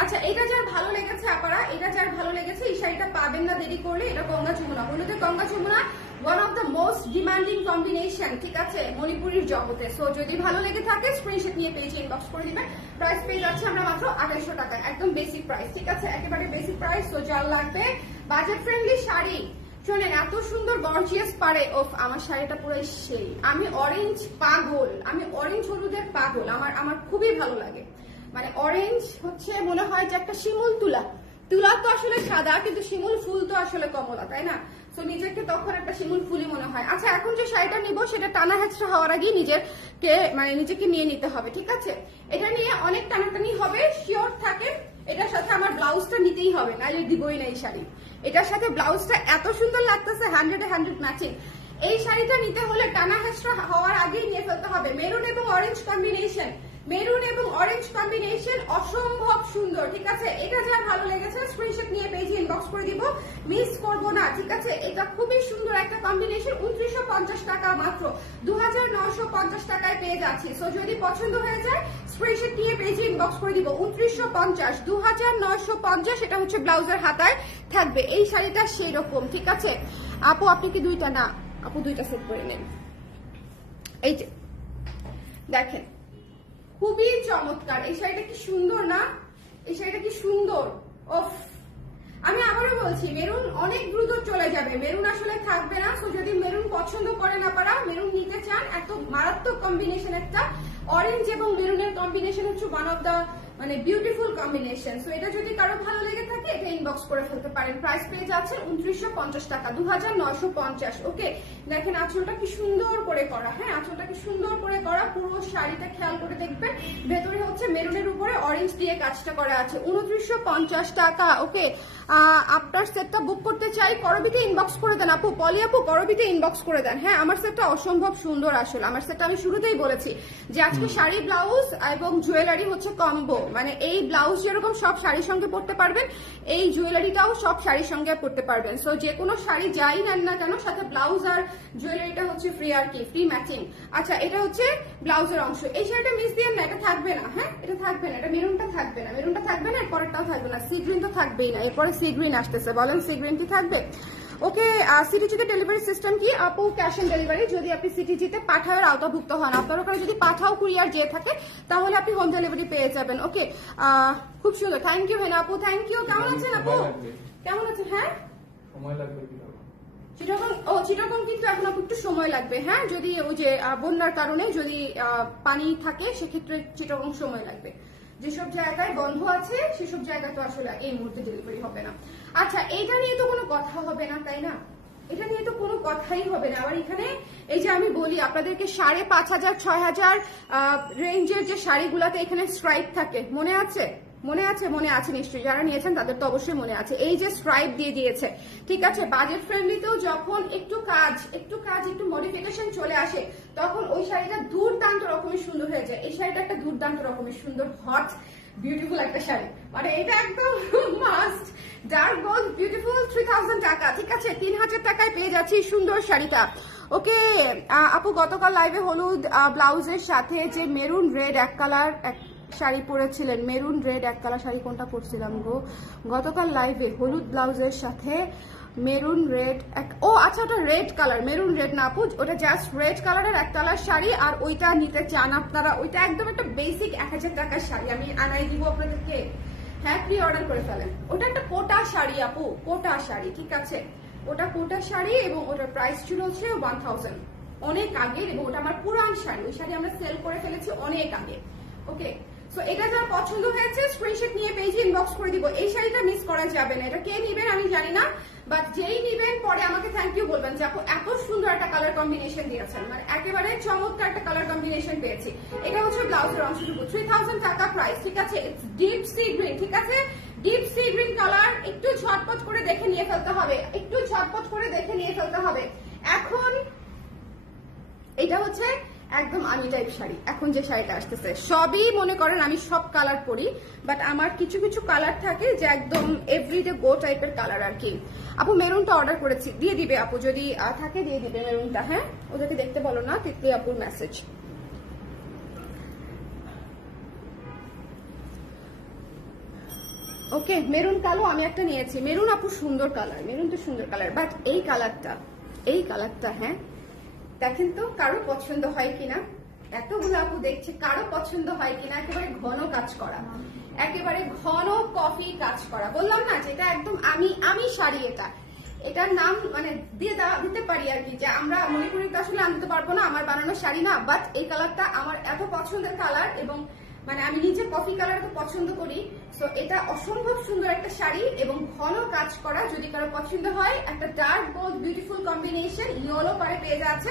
আচ্ছা, এটা যার ভালো লেগেছে আপনারা, এটা যার ভালো লেগেছে এই শাড়িটা পাবেন না দেরি করলে। এটা গঙ্গা যমুনা, হলুদের Ganga Jamuna, one of the most demanding combination, ঠিক আছে, মণিপুরের জগতে। সো যদি ভালো লেগে থাকে স্ক্রিনশট নিয়ে পেজে ইনবক্স করে দিবেন। প্রাইস পেয়ে যাচ্ছে আমরা মাত্র 2800 টাকায়, একদম বেসিক প্রাইস, ঠিক আছে, একেবারে বেসিক প্রাইস। সো যার লাগবে বাজেট ফ্রেন্ডলি শাড়ি, শোনেন এত সুন্দর গর্জিয়াস পারে, ওফ আমার শাড়িটা পুরো সেই, আমি অরেঞ্জ পাগল, আমি অরেঞ্জ হলুদের পাগল, আমার খুবই ভালো লাগে। মানে অরেঞ্জ হচ্ছে মনে হয় যে একটা শিমুল তুলা, তুলা তো আসলে সাদা, কিন্তু শিমুল ফুল তো আসলে কমলা, তাই না? তো নিজেকে তখন একটা শিমুল ফুলই মনে হয়। আচ্ছা, এখন যে শাড়িটা নিব সেটা টানা হেঁচড়া হওয়ার আগেই নিজেকে নিয়ে নিতে হবে, ঠিক আছে? এটা নিয়ে অনেক টানাটানি হবে, শিওর থাকে। এটার সাথে আমার ব্লাউজটা নিতেই হবে, নাইলে দিবই না এই শাড়ি। এটার সাথে ব্লাউজটা এত সুন্দর লাগতেছে, 100-এ 100 ম্যাচিং। এই শাড়িটা নিতে হলে টানা হেঁচড়া হওয়ার আগেই নিয়ে ফেলতে হবে। মেরুন এবং অরেঞ্জ কম্বিনেশন, মেরুন এবং অরেঞ্জ কম্বিনেশন অসম্ভব সুন্দর, ঠিক আছে? এটা যার ভালো লেগেছে স্ক্রিনশট নিয়ে পেজে ইনবক্স করে দিব, মিস করবো না, ঠিক আছে? এটা খুবই সুন্দর একটা কম্বিনেশন। 2950 টাকা মাত্র, 2950 টাকায় পেয়ে যাচ্ছি। সো যদি পছন্দ হয়ে যায় স্ক্রিনশট নিয়ে পেজে ইনবক্স করে দিব। 2950, 2950, এটা হচ্ছে ব্লাউজের হাতায় থাকবে। এই শাড়িটা সেই রকম, ঠিক আছে? আপু আপনি কি দুইটা? না আপু, দুইটা সেট করে নেন। এই যে দেখেন, খুবই চমৎকার এই শাড়িটা, কি সুন্দর না? এই শাড়িটা কি সুন্দর, ওফ আমি আবারও বলছি মেরুন অনেক দ্রুত চলে যাবে, মেরুন আসলে থাকবে না। তো যদি মেরুন পছন্দ করেন আপনারা, মেরুন নিতে চান, এত মারাত্মক কম্বিনেশন একটা, অরেঞ্জ এবং মেরুনের কম্বিনেশন হচ্ছে ওয়ান অফ দা মানে বিউটিফুল কম্বিনেশন। সো এটা যদি কারো ভালো লেগে থাকে এটা ইনবক্স করে ফেলতে পারেন। প্রাইস পেয়ে যাচ্ছে 2950 টাকা, 2950। ওকে, দেখেন আঁচলটা কি সুন্দর করে করা, হ্যাঁ আঁচলটা কি সুন্দর করে করা, পুরো শাড়িটা খেয়াল করে দেখবেন ভেতরে হচ্ছে মেরুনের উপরে অরেঞ্জ দিয়ে কাজটা করা আছে। 2950 টাকা। ওকে, আপনার সেটটা বুক করতে চাই করবিতে ইনবক্স করে দেন আপু, পলি আপু করবিতে ইনবক্স করে দেন। হ্যাঁ আমার সেটটা অসম্ভব সুন্দর আসলে, আমার সেটটা আমি শুরুতেই বলেছি যে আজকে শাড়ি ব্লাউজ এবং জুয়েলারি হচ্ছে কম্বো, মানে এই ব্লাউজ যেরকম সব শাড়ির সঙ্গে পরতে পারবেন, এই জুয়েলারিটাও সব শাড়ির সঙ্গে পরতে পারবেন। সো যে কোনো শাড়ি যাই নেন না কেন সাথে ব্লাউজ আর জুয়েলারিটা হচ্ছে ফ্রি, আর কি ফ্রি ম্যাচিং। আচ্ছা এটা হচ্ছে ব্লাউজের অংশ, এই শাড়িটা মিস দিয়ে না, এটা থাকবে না, হ্যাঁ এটা থাকবে না, এটা মেরুনটা থাকবে না, মেরুনটা থাকবে না, এরপরেরটাও থাকবে না, সি গ্রিন তো থাকবেই না, এরপরে সি গ্রিন আসতেছে, বলেন সি গ্রিন কি থাকবে? ওকে, সিটিজিতে ডেলিভারি সিস্টেম কি আপু? ক্যাশ অন ডেলিভারি, যদি আপনি সিটিজিতে পাঠাওয়ার আওতাভুক্ত হন, আপনার ওখানে যদি পাঠাও কুরিয়ার যে থাকে তাহলে আপনি হোম ডেলিভারি পেয়ে যাবেন। ওকে, খুব সুন্দর, থ্যাংক ইউ হেনা আপু, থ্যাংক ইউ। কেমন আছেন আপু? কেমন আছেন? হ্যাঁ সময় লাগবে চিটাগং কিন্তু এখন আপু একটু সময় লাগবে, হ্যাঁ যদি ওই যে বন্যার কারণে যদি পানি থাকে সেক্ষেত্রে চিটাগং সময় লাগবে, যেসব জায়গায় বন্ধ আছে সেসব জায়গায় তো আসলে এই মুহূর্তে ডেলিভারি হবে না। আচ্ছা এইটা নিয়ে তো কোনো কথা হবে না তাই না, এটা নিয়ে তো কোনো কথাই হবে না। আবার এখানে এই যে আমি বলি আপনাদেরকে 5,500 6,000 রেঞ্জের যে শাড়িগুলোতে এখানে স্ট্রাইপ থাকে, মনে আছে? মনে আছে? মনে আছে নিশ্চয়ই, যারা নিয়েছেন তাদের তো অবশ্যই মনে আছে। এই যে স্ট্রাইপ দিয়ে দিয়েছে, ঠিক আছে, বাজেট ফ্রেন্ডলিতেও যখন একটু কাজ একটু মডিফিকেশন চলে আসে তখন ওই শাড়িটা দুর্দান্ত রকমের সুন্দর হয়ে যায়। এই শাড়িটা একটা দুর্দান্ত রকমের সুন্দর হট বিউটিফুল একটা শাড়ি, মানে এটা একদম মাস্ট। ডার্ক গোল্ড বিউটিফুল 3000 টাকা, ঠিক আছে 3000 টাকায় পেয়ে যাচ্ছি সুন্দর শাড়িটা। ওকে আপু, গতকাল লাইভে হলুদ ব্লাউজের সাথে যে মেরুন রেড এক কালার শাড়ি পরেছিলেন, মেরুন রেড এক কালার শাড়ি কোনটা পরছিলাম গো গতকাল লাইভে? হলুদ ব্লাউজের সাথে মেরুন রেড ও আচ্ছা ওটা রেড কালার, মেরুন রেড না আপু, ওটা জাস্ট রেড কালারের এক কালার শাড়ি। আর ওইটা নিতে চান আপনারা, ওইটা একদম একটা বেসিক 1000 টাকার শাড়ি, আমি আনাই দিব আপনাদেরকে, হ্যাঁ প্রি অর্ডার করে ফেলেন। ওটা একটা কোটা শাড়ি আপু, কোটা শাড়ি, ঠিক আছে ওটা কোটা শাড়ি, এবং ওটার প্রাইস ছিল হচ্ছে 1000 অনেক আগে, এবং ওটা আমার পুরান শাড়ি, ওই শাড়ি আমরা সেল করে ফেলেছি অনেক আগে। ওকে, সো এটা যার পছন্দ হয়েছে স্ক্রিনশট নিয়ে পেজে ইনবক্স করে দিব। এই শাড়িটা মিস করা যাবে না, এটা কে নিবেন আমি জানি না, বাট যেই নিবেন পরে আমাকে থ্যাংক ইউ বলবেন যে আপু এত সুন্দর একটা কালার কম্বিনেশন দিয়েছেন, মানে একেবারে চমৎকার একটা কালার কম্বিনেশন পেয়েছি। এটা হচ্ছে ব্লাউজের অংশটুকু, 3000 টাকা প্রাইস, ঠিক আছে ডিপ সি গ্রিন, ঠিক আছে ডিপ সি গ্রিন কালার, একটু ঝটপট করে দেখে নিয়ে ফেলতে হবে, একটু ঝটপট করে দেখে নিয়ে ফেলতে হবে। এখন এটা হচ্ছে একদম আমি টাইপ শাড়ি, এখন যে শাড়িটা আসতেছে সবই মনে করেন আমি সব কালার পরি, বাট আমার কিছু কিছু কালার থাকে যে একদম এভরিডে গো টাইপের কালার আর কি। আপু মেরুনটা অর্ডার করেছি, দিয়ে দিবে আপু যদি থাকে দিয়ে দিবে মেরুনটা, হ্যাঁ ওদেরকে দেখতে বলো না, তিতলি আপুর মেসেজ। ওকে, মেরুন কালো আমি একটা নিয়েছি, মেরুন আপু সুন্দর কালার, মেরুন তো সুন্দর কালার, বাট এই কালারটা হ্যাঁ দেখেন তো কারো পছন্দ হয় কিনা, এতগুলো আপু দেখছে কারো পছন্দ হয় কিনা। একেবারে ঘন কাজ করা, একেবারে ঘন কফি কাজ করা, বললাম না যেটা একদম আমি শাড়ি, এটার নাম মানে দিতে পারি আর কি, যে আমরা মনে করি তো আসলে আনতে পারবো না, আমার বানানো শাড়ি না, বাট এই কালারটা আমার এত পছন্দের কালার, এবং মানে আমি নিজে কফি কালার তো পছন্দ করি। সো এটা অসম্ভব সুন্দর একটা শাড়ি এবং ঘন কাজ করা, যদি কারো পছন্দ হয় একটা dark gold beautiful combination yellow পারে পেয়ে যাচ্ছে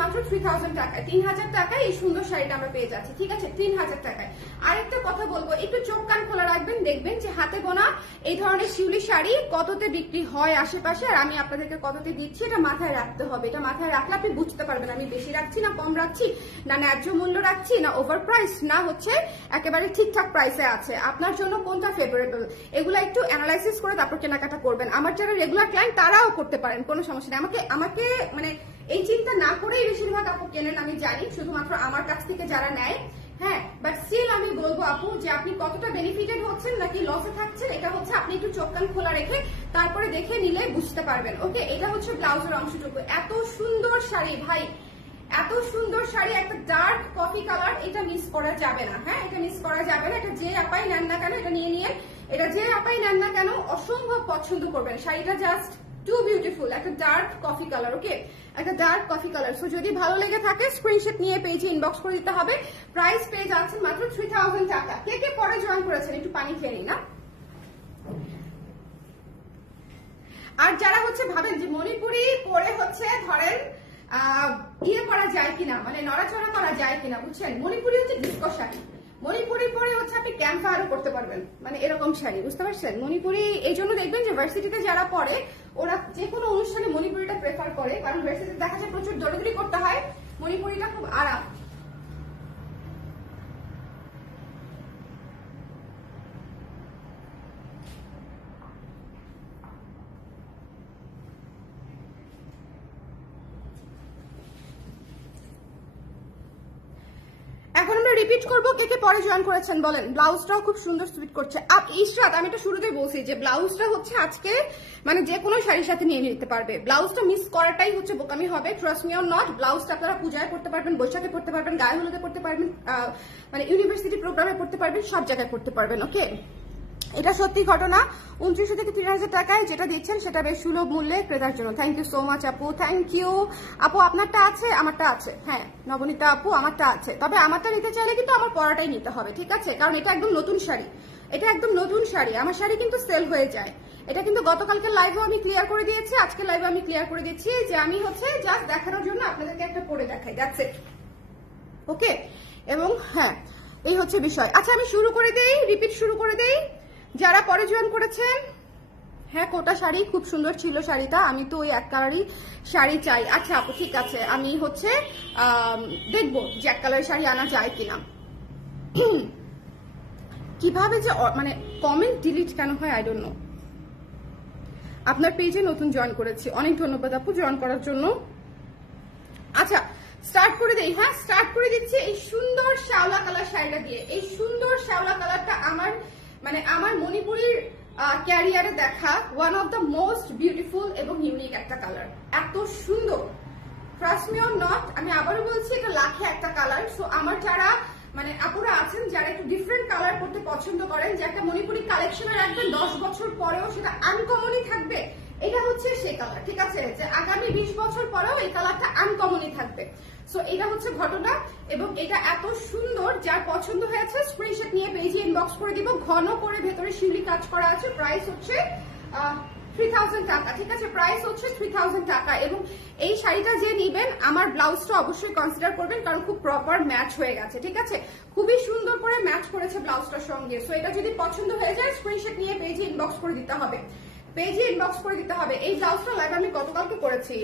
মাত্র 3000 টাকায়, 3000 টাকায় এই সুন্দর শাড়িটা আমরা পেয়ে যাচ্ছি, ঠিক আছে 3000 টাকায়। আরেকটা কথা বলবো, একটু চোখ কান খোলা রাখবেন, দেখবেন যে হাতে গোনা এই ধরনের শিউলি শাড়ি কততে বিক্রি হয় আশেপাশে, আর আমি আপনাদেরকে কততে দিচ্ছি এটা মাথায় রাখতে হবে। এটা মাথায় রাখলে আপনি বুঝতে পারবেন আমি বেশি রাখছি না কম রাখছি, না ন্যায্য মূল্য রাখছি, না ওভার প্রাইস, না হচ্ছে একেবারে ঠিকঠাক প্রাইসে আছে, আপনার জন্য কোনটা ফেভারেবল, এগুলো একটু অ্যানালাইসিস করে তারপর কেনাকাটা করবেন। আমার যারা রেগুলার ক্লায়েন্ট তারাও করতে পারেন, কোনো সমস্যা নেই। আমাকে মানে এই চিন্তা না করেই বেশিরভাগ আপু কেনেন আমি জানি, শুধুমাত্র আমার কাছ থেকে যারা নেয়, হ্যাঁ বাট স্টিল আমি বলবো আপু যে আপনি কতটা বেনিফিটেড হচ্ছেন নাকি লসে থাকছেন, এটা হচ্ছে আপনি একটু চোখ কান খোলা রেখে তারপরে দেখে নিলে বুঝতে পারবেন। ওকে, এটা হচ্ছে ব্লাউজের অংশটুকু, এত সুন্দর শাড়ি ভাই, এত এত সুন্দর শাড়ি, একটা ডার্ক কফি কালার, এটা মিস করা যাবে না। হ্যাঁ, এটা মিস করা যাবে না। এটা যে আপাই নেন না কেন, এটা নিয়ে নিয়ে, এটা যে আপাই নেন না কেন অসম্ভব পছন্দ করবেন। শাড়িটা জাস্ট টু বিউটিফুল, একটা ডার্ক কফি কালার। ওকে, একটা ডার্ক কফি কালার। সো যদি ভালো লেগে থাকে স্ক্রিনশট নিয়ে পেজে ইনবক্স করে দিতে হবে। প্রাইস পেয়ে যাচ্ছেন মাত্র 3000 টাকা। কে কে পরে জয়েন করেছেন একটু পানি খেয়ে নিই না। আর যারা হচ্ছে ভাবেন যে মণিপুরি পরে হচ্ছে ধরেন ইয়ে করা যায় কিনা, মানে নড়াচড়া করা যায় কিনা, বুঝছেন, মণিপুরি হচ্ছে ডিস্কো শাড়ি। মণিপুরি পরে হচ্ছে আপনি ক্যাম্প ফায়ারও করতে পারবেন, মানে এরকম শাড়ি, বুঝতে পারছেন। মণিপুরি এই জন্য দেখবেন যে ভার্সিটিতে যারা পড়ে ওরা যে কোনো অনুষ্ঠানে মণিপুরিটা প্রেফার করে, কারণ ভার্সিটিতে দেখা যায় প্রচুর দৌড়াদৌড়ি করতে হয়, মণিপুরিটা খুব আরাম। এখন আমরা রিপিট করবো কে কে পরে জয়েন করেছেন বলেন। ব্লাউজটাও খুব সুন্দর সুইট করছে। ইশরাত, আমি এটা শুরুতেই বলছি যে ব্লাউজটা হচ্ছে আজকে মানে যে কোনো শাড়ির সাথে নিয়ে নিতে পারবে। ব্লাউজটা মিস করাটাই হচ্ছে বোকামি হবে, ট্রাস্ট মি অর নট। ব্লাউজটা আপনারা পূজায় পড়তে পারবেন, বৈশাখে পড়তে পারবেন, গায়ে হলুদে পড়তে পারবেন, মানে ইউনিভার্সিটি প্রোগ্রামে পড়তে পারবেন, সব জায়গায় পড়তে পারবেন। ওকে, এটা সত্যি ঘটনা। 2900 থেকে 3000 টাকায় যেটা দিচ্ছেন সেটা বেশ সুলভ মূল্যে ক্রেতার জন্য। থ্যাংক ইউ সো মাচ আপু, থ্যাংক ইউ আপু। আপনারটা আছে, আমারটা আছে। হ্যাঁ নবনীতা আপু, আমারটা আছে, তবে আমারটা নিতে চাইলে কিন্তু আমার পরাটাই নিতে হবে, ঠিক আছে, কারণ এটা একদম নতুন শাড়ি। এটা একদম নতুন শাড়ি, আমার শাড়ি কিন্তু সেল হয়ে যায়। এটা কিন্তু গতকালকে লাইভেও আমি ক্লিয়ার করে দিয়েছি, আজকে লাইভে আমি ক্লিয়ার করে দিচ্ছি যে আমি হচ্ছে জাস্ট দেখানোর জন্য আপনাদেরকে একটা পরে দেখাই, দ্যাটস ইট। ওকে, এবং হ্যাঁ এই হচ্ছে বিষয়। আচ্ছা আমি শুরু করে দেই, রিপিট শুরু করে দেই। যারা পরে জয়েন করেছেন, হ্যাঁ কোটা শাড়ি খুব সুন্দর ছিল শাড়িটা, আমি তো ওই এক কালারই শাড়ি চাই। আচ্ছা আপু ঠিক আছে, আমি হচ্ছে দেখবো যে এক কালারের শাড়ি আনা যায় কিনা। কিভাবে যে মানে কমেন্ট ডিলিট কেন হয় আই ডোন্ট নো। আপনার পেজে নতুন জয়েন করেছি, অনেক ধন্যবাদ আপু জয়েন করার জন্য। আচ্ছা স্টার্ট করে দেই। হ্যাঁ স্টার্ট করে দিচ্ছি এই সুন্দর শ্যাওলা কালার শাড়িটা দিয়ে। এই সুন্দর শ্যাওলা কালারটা আমার মানে আমার মণিপুরির ক্যারিয়ারে দেখা one of the most beautiful এবং ইউনিক একটা কালার। এত সুন্দর, ট্রাস্ট মি অর নট, আমি আবারও বলছি এটা লাখে একটা কালার। সো আমার যারা মানে আপুরা আছেন যারা একটু ডিফারেন্ট কালার করতে পছন্দ করেন, যে একটা মণিপুরি কালেকশনে রাখবেন 10 বছর পরেও সেটা আনকমনই থাকবে, এটা হচ্ছে সেই কালার, ঠিক আছে, যে আগামী 20 বছর পরেও এই কালারটা আনকমনই থাকবে। সো এটা হচ্ছে ঘটনা, এবং এটা এত সুন্দর, যার পছন্দ হয়েছে স্ক্রিনশট নিয়ে পেজে ইনবক্স করে দিব। ঘন করে ভেতরে শিউলি কাজ করা আছে, প্রাইস হচ্ছে 3000 টাকা, ঠিক আছে, প্রাইস হচ্ছে 3000 টাকা। এবং এই শাড়িটা যে নিবেন আমার ব্লাউজটা অবশ্যই কনসিডার করবেন, কারণ খুব প্রপার ম্যাচ হয়ে গেছে, ঠিক আছে, খুবই সুন্দর করে ম্যাচ করেছে ব্লাউজটার সঙ্গে। সো এটা যদি পছন্দ হয়ে যায় স্ক্রিনশট নিয়ে পেজে ইনবক্স করে দিতে হবে, পেজে ইনবক্স করে দিতে হবে। এই ব্লাউজটা লাইভ আমি গতকালকে করেছি,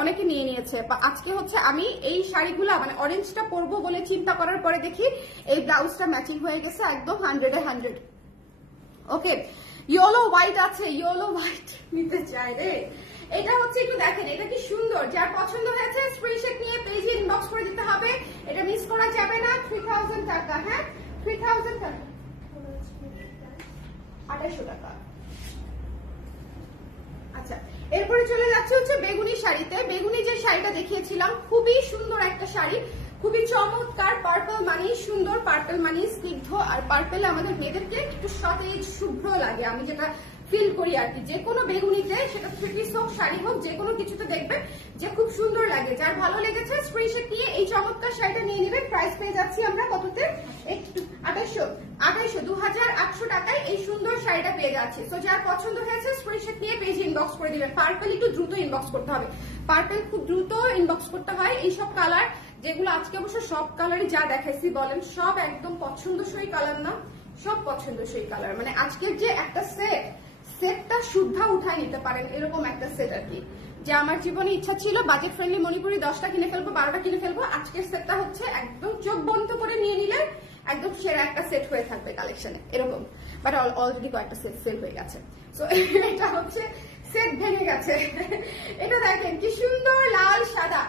অনেকে নিয়ে নিয়েছে, বা আজকে হচ্ছে আমি এই শাড়িগুলা মানে অরেঞ্জটা পরবো বলে চিন্তা করার পরে দেখি এই ব্লাউজটা ম্যাচিং হয়ে গেছে একদম 100-এ 100। ওকে, ইয়েলো হোয়াইট আছে, ইয়েলো হোয়াইট নিতে চাই রে। এটা হচ্ছে একটু দেখেন, এটা কি সুন্দর, যার পছন্দ হয়েছে স্ক্রিনশট নিয়ে পেজে ইনবক্স করে দিতে হবে, এটা মিস করা যাবে না। 3000 টাকা, হ্যাঁ 3000 টাকা, 2800 টাকা। আচ্ছা এরপরে চলে যাচ্ছে হচ্ছে বেগুনি শাড়িতে। বেগুনি যে শাড়িটা দেখিয়েছিলাম খুবই সুন্দর একটা শাড়ি, খুবই চমৎকার। পার্পল মানি সুন্দর, পার্পল মানি স্নিগ্ধ, আর পার্পল আমাদের মেয়েদেরকে একটু সতেজ শুভ্র লাগে, আমি যেটা ফিল করি আর কি। যে কোনো বেগুনিতে, সেটা থ্রি পিস হোক শাড়ি হোক, যে কোনো কিছুতে দেখবেন যে খুব সুন্দর লাগে। যার ভালো লেগেছে স্ক্রিনশট নিয়ে এই চমৎকার শাড়িটা নিয়ে নেবেন। প্রাইস পেয়ে যাচ্ছি আমরা কততে, 2800 টাকায় এই সুন্দর শাড়িটা পেয়ে যাচ্ছে। তো যার পছন্দ হয়েছে স্ক্রিনশট নিয়ে পেজ ইনবক্স করে দিবেন। পার্পল একটু দ্রুত ইনবক্স করতে হবে, পার্পল খুব দ্রুত ইনবক্স করতে হয়। এইসব কালার যেগুলো আজকে অবশ্য সব কালারই যা দেখাইছি বলেন সব একদম পছন্দসই কালার না, সব পছন্দসই কালার। মানে আজকের যে একটা সেটটা শুদ্ধা উঠায় নিতে পারেন এরকম একটা সেট আর কি। যে আমার জীবনে ইচ্ছা ছিল বাজেট ফ্রেন্ডলি মণিপুরি 10টা কিনে ফেলবো, 12টা কিনে ফেলবো, আজকের সেটটা হচ্ছে একদম চোখ বন্ধ করে নিয়ে নিলে একদম সেরা একটা সেট হয়ে থাকবে কালেকশনে এরকম। বাট অলরেডি কয়েকটা সেট সেল হয়ে গেছে। সো এটা হচ্ছে সেট ভেঙে গেছে। এটা দেখেন কি সুন্দর লাল সাদা,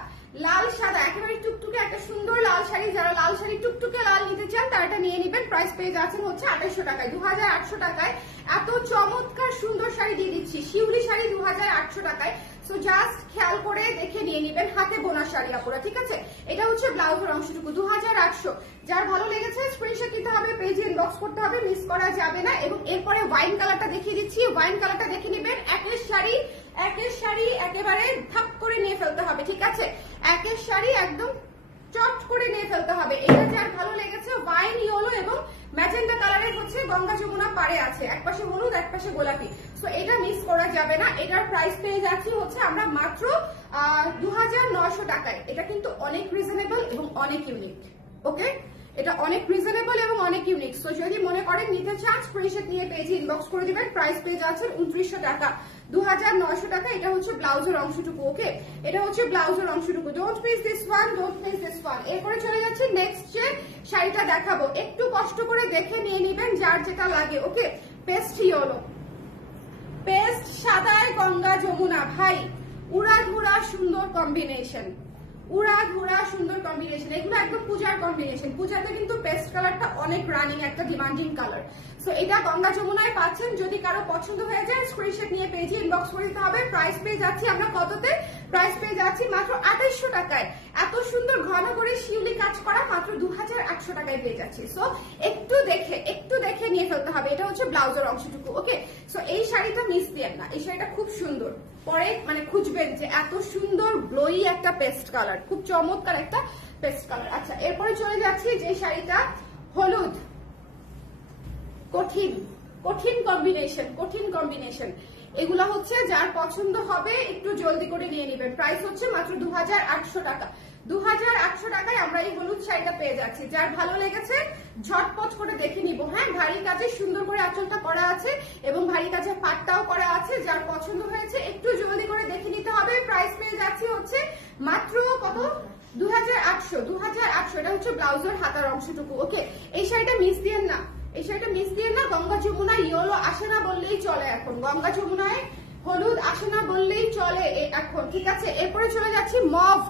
লাল সাদা একেবারে টুকটুকে একটা সুন্দর লাল শাড়ি। যারা লাল শাড়ি টুকটুকে লাল নিতে চান তারা এটা নিয়ে নিবেন। প্রাইস পেয়ে যাচ্ছেন হচ্ছে 2800 টাকায়, 2800 টাকায় এত চমৎকার সুন্দর শাড়ি দিয়ে দিচ্ছি। শিউলি শাড়ি 2800 টাকায়। সো জাস্ট খেয়াল করে দেখে নিয়ে নিবেন। নেবেন, হাতে বোনা শাড়ি আপুরা, ঠিক আছে? এটা হচ্ছে ব্লাউজের অংশটুকু 2800। যার ভালো লেগেছে স্ক্রিনশট নিতে হবে, পেজে ইনবক্স করতে হবে, মিস করা যাবে না। এবং এরপরে ওয়াইন কালারটা দেখিয়ে দিচ্ছি, ওয়াইন কালারটা দেখে নেবেন। একের শাড়ি একেবারে ধাপ করে নিয়ে ফেলতে হবে, ঠিক আছে? একের শাড়ি একদম চট করে নিয়ে ফেলতে হবে। এটা যার ভালো লেগেছে ওয়াইন ইয়েলো এবং ম্যাজেন্টা কালারের হচ্ছে গঙ্গা যমুনা পাড়ে আছে, একপাশে হলুদ একপাশে গোলাপি। সো এটা মিস করা যাবে না। এটার প্রাইস পেয়ে যাচ্ছি হচ্ছে আমরা মাত্র 2900 টাকায়। এটা কিন্তু অনেক রিজনেবল এবং অনেক ইউনিক। ওকে, এটা অনেক রিজনেবল এবং অনেক ইউনিক। সো যদি মনে করেন নিতে চান স্ক্রিনশট নিয়ে পেজে ইনবক্স করে দিবেন। প্রাইস পেয়ে যাচ্ছেন 2900 টাকা, 2900 টাকা। এটা হচ্ছে ব্লাউজের অংশটুকু। ওকে, এটা হচ্ছে ব্লাউজের অংশটুকু। Don't miss this one, don't miss this one. এরপরে চলে যাচ্ছি নেক্সট যে শাড়িটা দেখাবো, একটু কষ্ট করে দেখে নিয়ে নিবেন যার যেটা লাগে। ওকে, পেস্ট ইয়েলো, পেস্ট সাদায় গঙ্গা যমুনা, ভাই উড়াধুরা সুন্দর কম্বিনেশন, উড়াধুরা সুন্দর কম্বিনেশন। এগুলো একদম পূজার কম্বিনেশন। পূজাতে কিন্তু পেস্ট কালারটা অনেক রানিং একটা ডিমান্ডিং কালার। সো এটা গঙ্গা যমুনায় পাচ্ছেন। যদি কারো পছন্দ হয়ে যায় স্ক্রিনশট নিয়ে পেজে ইনবক্স করে দিতে হবে। প্রাইস পেয়ে যাচ্ছি আমরা কততে? প্রাইস পেয়ে যাচ্ছি মাত্র 2800 টাকায়। এত সুন্দর ঘন করে শিউলি কাজ করা মাত্র 2800 টাকায় পেয়ে যাচ্ছি। সো একটু দেখে নিয়ে ফেলতে হবে। এটা হচ্ছে ব্লাউজের অংশটুকু। ওকে, সো এই শাড়িটা মিস দিয়েন না, এই শাড়িটা খুব সুন্দর। পরে মানে খুঁজবেন যে এত সুন্দর গ্লোই একটা পেস্ট কালার, খুব চমৎকার একটা পেস্ট কালার। আচ্ছা, এরপরে চলে যাচ্ছি যে শাড়িটা হলুদ, কঠিন কম্বিনেশন। এগুলা হচ্ছে যার পছন্দ হবে একটু জলদি করে নিয়ে নেবেন। প্রাইস হচ্ছে মাত্র 2800 টাকা। 2800 টাকায় আমরা এই হলুদ শাড়িটা পেয়ে যাচ্ছি। যার ভালো লেগেছে ঝটপট করে দেখে নিব। হ্যাঁ, ভারী কাজে সুন্দর করে আঁচলটা করা আছে এবং ভারী কাজে পাটটাও করা আছে। যার পছন্দ হয়েছে একটু জলদি করে দেখে নিতে হবে। প্রাইস পেয়ে যাচ্ছি হচ্ছে মাত্র কত? 2800। এটা হচ্ছে ব্লাউজের হাতার অংশটুকু। ওকে, এই শাড়িটা মিস দিয়েন না, এই শাড়িটা মিস দিয়েন না। গঙ্গা যমুনায় ইয়েলো আসে না বললেই চলে এখন, গঙ্গা যমুনায় হলুদ আসে না বললেই চলে এখন, ঠিক আছে? এরপরে চলে যাচ্ছি মভ।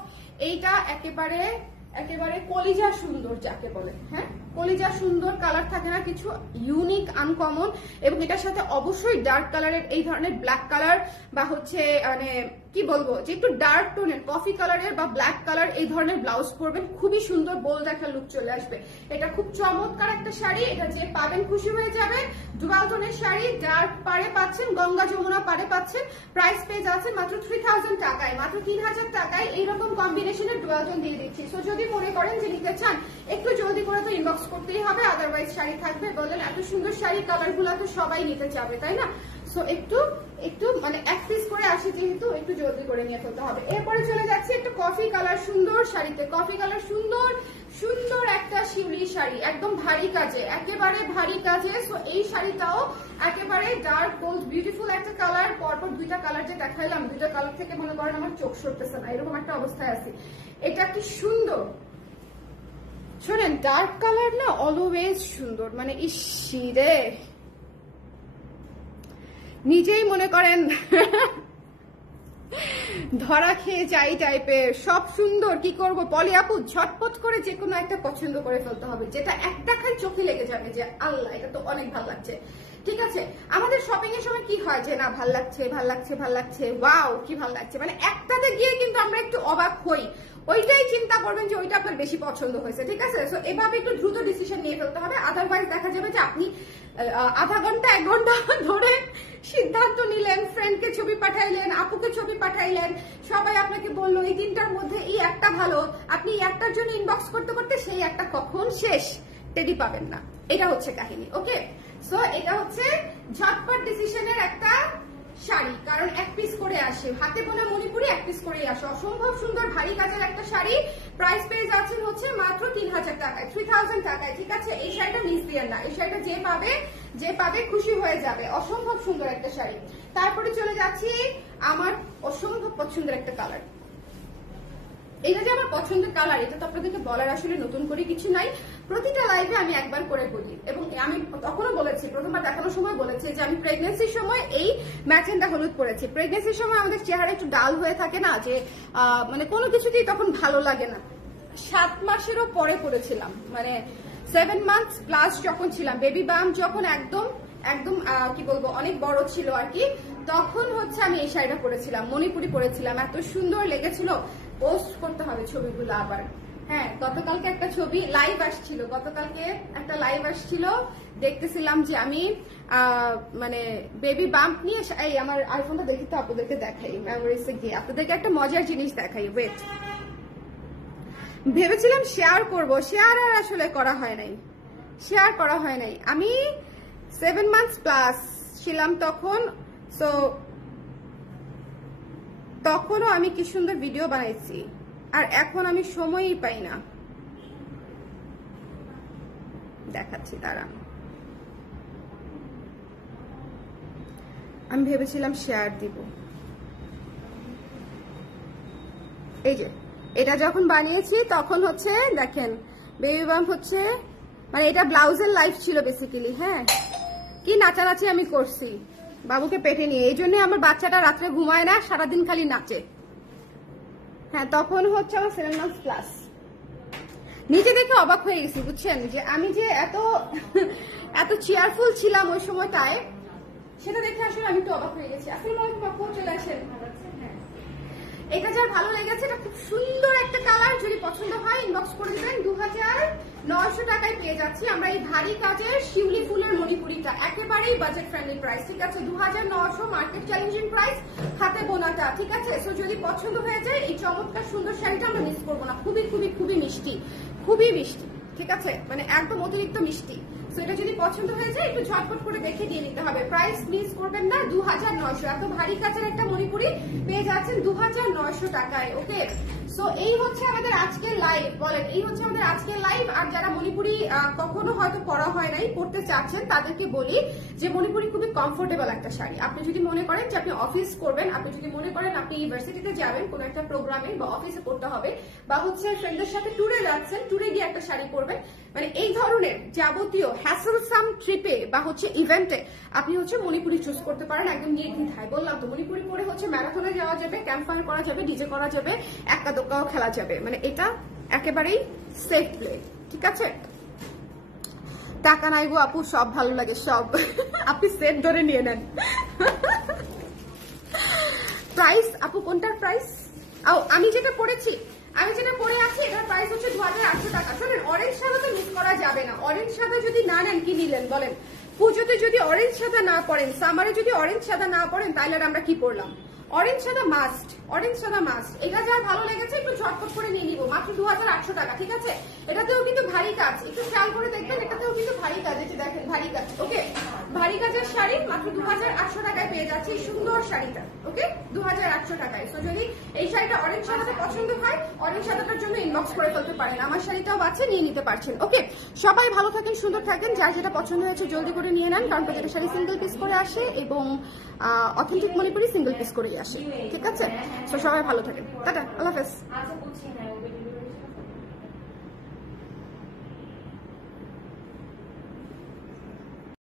এইটা একেবারে কলিজা সুন্দর যাকে বলে। হ্যাঁ, কলিজা সুন্দর কালার থাকে না কিছু, ইউনিক আনকমন। এবং এটার সাথে অবশ্যই ডার্ক কালারের এই ধরনের ব্ল্যাক কালার বা হচ্ছে মানে কি বলবো যে একটু ডার্ক টোনের কফি কালারের বা ব্ল্যাক কালার এই ধরনের ব্লাউজ পরবেন, খুবই সুন্দর বোল্ড একটা লুক চলে আসবে। এটা খুব চমৎকার একটা শাড়ি। এটা যে পাবেন খুশি হয়ে যাবে। ডুয়াল টোনের শাড়ি, ডার্ক পাড়ে পাচ্ছেন, গঙ্গা যমুনা পাড়ে পাচ্ছেন। প্রাইস পেয়ে যাচ্ছেন মাত্র 3000 টাকায়, মাত্র 3000 টাকায় এইরকম কম্বিনেশনের ডুয়াল টোন দিয়ে দিচ্ছি। সো যদি মনে করেন যে নিতে চান একটু জলদি করে তো ইনবক্স করতেই হবে, আদারওয়াইজ শাড়ি থাকবে। বলেন এত সুন্দর শাড়ি, কালার গুলো তো সবাই নিতে চাবে, তাই না? সো একটু মানে এক পিস করে আসি যেহেতু একটু জলদি করে নিয়ে ফেলতে হবে। এরপরে চলে যাচ্ছি একটা কফি কালার সুন্দর শাড়িতে। কফি কালার সুন্দর একটা শিউলি শাড়ি, একদম ভারী কাজে, একেবারে ভারী কাজে। সো এই শাড়িটাও একেবারে ডার্ক গোল্ড বিউটিফুল একটা কালার। পরপর দুইটা কালার যে দেখাইলাম, দুইটা কালার থেকে মনে করেন আমার চোখ সরতেছে না, এরকম একটা অবস্থায় আছি। এটা কি সুন্দর! শোনেন, ডার্ক কালার না অলওয়েজ সুন্দর, মানে ইসি রে, নিজেই মনে করেন ধরা খেয়ে যাই টাইপের, সব সুন্দর। কি করব পলি আপু, ঝটপট করে যে কোনো একটা পছন্দ করে ফেলতে হবে, যেটা একটা খালি চোখে লেগে যাবে যে আল্লাহ এটা তো অনেক ভালো লাগছে, ঠিক আছে? আমাদের শপিং এর সময় কি হয় যে না ভাল লাগছে, ওয়াও কি ভাল লাগছে, মানে একটাতে গিয়ে কিন্তু আমরা একটু অবাক হই, ওইটাই চিন্তা করবেন যে ওইটা আপনার বেশি পছন্দ হয়েছে, ঠিক আছে? সো এভাবে একটু দ্রুত ডিসিশন নিয়ে ফেলতে হবে, আদারওয়াইজ দেখা যাবে যে আপনি আধা ঘন্টা 1 ঘন্টা ধরে সিদ্ধান্ত নিলেন, ফ্রেন্ডকে ছবি পাঠাইলেন, আপুকে ছবি পাঠাইলেন, সবাই আপনাকে বললো এই তিনটার মধ্যে এই একটা ভালো, আপনি একটার জন্য ইনবক্স করতে করতে সেই একটা কখন শেষ টেডি পাবেন না। এটা হচ্ছে কাহিনী। ওকে, সো এটা হচ্ছে ঝটপট ডিসিশনের একটা শাড়ি, কারণ এক পিস করে আসে, হাতে বোনা মণিপুরি এক পিস করেই আসে, অসম্ভব সুন্দর ভারী কাজের একটা শাড়ি। প্রাইস পেয়ে যাচ্ছেন হচ্ছে মাত্র 3000 টাকায়, 3000 টাকায়, ঠিক আছে? এই শাড়িটা মিস দিয়েন না, এই শাড়িটা যে পাবে খুশি হয়ে যাবে। অসম্ভব সুন্দর একটা শাড়ি। তারপরে চলে যাচ্ছি আমার অসম্ভব পছন্দের একটা কালার। এটা যে আমার পছন্দের কালার, এটা তো আপনাদেরকে বলার আসলে নতুন করে কিছু নাই, প্রতিটা লাইভে আমি একবার করে বলি, এবং আমি তখনও বলেছি, প্রথমবার দেখানোর সময় বলেছি যে আমি প্রেগনেন্সির সময় এই ম্যাজেন্টা হলুদ পরেছি। প্রেগনেন্সির সময় আমাদের চেহারা একটু ডাল হয়ে থাকে না, যে মানে কোনো কিছুতেই তখন ভালো লাগে না। 7 মাসেরও পরে পরেছিলাম, মানে 7 মান্থস প্লাস যখন ছিলাম, বেবি বাম যখন একদম কি বলবো অনেক বড় ছিল আর কি, তখন হচ্ছে আমি এই শাড়িটা পরেছিলাম, মণিপুরি পরেছিলাম, এত সুন্দর লেগেছিল। পোস্ট করতে হবে ছবিগুলো আবার। হ্যাঁ, গতকালকে একটা ছবি লাইভ আসছিল, দেখতেছিলাম যে আমি মানে বেবি বাম্প নিয়ে এই আমার আইফোনটা দেখি তো আপনাদেরকে দেখাই, মেমোরিজে গিয়ে আপনাদেরকে একটা মজার জিনিস দেখাই। ওয়েট, ভেবেছিলাম শেয়ার করব, শেয়ার আর আসলে করা হয় নাই। আমি 7 মান্থস প্লাস ছিলাম তখন, সো তখনও আমি কি সুন্দর ভিডিও বানাইছি, আর এখন আমি সময়ই পাই না। দেখাচ্ছি দাঁড়ান, আমি ভেবেছিলাম শেয়ার দিব। এই যে এটা যখন বানিয়েছি তখন হচ্ছে দেখেন বেবি বাম্প হচ্ছে, মানে এটা ব্লাউজের লাইফ ছিল বেসিক্যালি। হ্যাঁ, কি নাচানাচি আমি করছি বাবুকে পেটে নিয়ে, এই জন্য আমার বাচ্চাটা রাত্রে ঘুমায় না, সারাদিন খালি নাচে। হ্যাঁ, তখন হচ্ছে আমার 7 মান্থস প্লাস। নিজে দেখে অবাক হয়ে গেছি বুঝছেন, যে আমি যে এত চেয়ারফুল ছিলাম ওই সময়টায়, সেটা দেখে আসলে আমি একটু অবাক হয়ে গেছি। আসলে চলে আসেন। এটা যার ভালো লেগেছে, এটা খুব সুন্দর একটা কালার, যদি পছন্দ হয় ইনবক্স করে দিবেন। 2900 টাকায় পেয়ে যাচ্ছি আমরা এই ভারী কাজের শিউলি ফুলের মণিপুরিটা, একেবারেই বাজেট ফ্রেন্ডলি প্রাইস, ঠিক আছে? 2900 মার্কেট চ্যালেঞ্জিং প্রাইস, হাতে বোনাটা, ঠিক আছে? সো যদি পছন্দ হয়ে যায় এই চমৎকার সুন্দর শাড়িটা আমরা মিস করবো না। খুবই খুবই খুবই মিষ্টি, ঠিক আছে? মানে একদম অতিরিক্ত মিষ্টি। সো এটা যদি পছন্দ হয়ে যায় একটু ঝটপট করে দেখে দিয়ে নিতে হবে। প্রাইস মিস করবেন না, 2900। এত ভারী কাজের একটা মণিপুরি পেয়ে যাচ্ছেন 2900 টাকায়। ওকে, সো এই হচ্ছে আমাদের আজকের লাইভ। বলেন, এই হচ্ছে আমাদের আজকের লাইভ। আর যারা মণিপুরি কখনো হয়তো পরা হয় নাই, পড়তে চাচ্ছেন, তাদেরকে বলি যে মণিপুরি খুবই কমফোর্টেবল একটা শাড়ি। আপনি যদি মনে করেন যে আপনি অফিস করবেন, আপনি যদি মনে করেন আপনি ইউনিভার্সিটিতে যাবেন কোনো একটা প্রোগ্রামে বা অফিসে পড়তে হবে, বা হচ্ছে ফ্রেন্ডদের সাথে ট্যুরে যাচ্ছেন, ট্যুরে গিয়ে একটা শাড়ি পরবেন, মানে এই ধরনের যাবতীয় হ্যাসেলসাম ট্রিপে বা হচ্ছে ইভেন্টে আপনি হচ্ছে মণিপুরি চুজ করতে পারেন একদম নির্দ্বিধায়। বললাম তো, মণিপুরি পরে হচ্ছে ম্যারাথনে যাওয়া যাবে, ক্যাম্প ফায়ার করা যাবে, ডিজে করা যাবে, একা দোকাও খেলা যাবে, মানে এটা একেবারেই সেফ প্লে, ঠিক আছে? টাকা নাই গো আপু, সব ভালো লাগে সব। আপনি সেট ধরে নিয়ে নেন। প্রাইস আপু কোনটার প্রাইস? আমি যেটা পরে আছি এটার প্রাইস হচ্ছে 2800 টাকা। শোনেন, অরেঞ্জ সাদা তো মিস করা যাবে না। অরেঞ্জ সাদা যদি না নেন কি নিলেন বলেন? পুজোতে যদি অরেঞ্জ সাদা না পরেন, সামারে যদি অরেঞ্জ সাদা না পরেন, তাহলে আমরা কি পরলাম? অরেঞ্জ সাদা মাস্ট, এটা যার ভালো লেগেছে একটু ঝটপট করে নিয়ে নিবো। মাত্র 2800 টাকা, ঠিক আছে? এটাতেও কিন্তু ভারী কাজ, একটু খেয়াল করে দেখবেন, এটাতেও কিন্তু ভারী কাজ। এই যে দেখেন ভারী কাজ। ওকে, ভারী কাজের শাড়ি মাত্র 2800 টাকায় পেয়ে যাচ্ছে এই সুন্দর শাড়িটা। ওকে, 2800 টাকায়। তো যদি এই শাড়িটা অরেঞ্জ সাদাতে পছন্দ হয়, অরেঞ্জ সাদাটার জন্য ইনবক্স করে ফেলতে পারেন। আমার শাড়িটাও আছে, নিয়ে নিতে পারছেন। ওকে, সবাই ভালো থাকেন, সুন্দর থাকেন। যার যেটা পছন্দ হয়েছে জলদি করে নিয়ে নেন, কারণ প্রত্যেকটা শাড়ি সিঙ্গেল পিস করে আসে এবং অথেন্টিক মণিপুরি সিঙ্গেল পিস করেই আসে, ঠিক আছে? তো সবাই ভালো থাকেন, টাটা, আল্লাহ হাফেজ।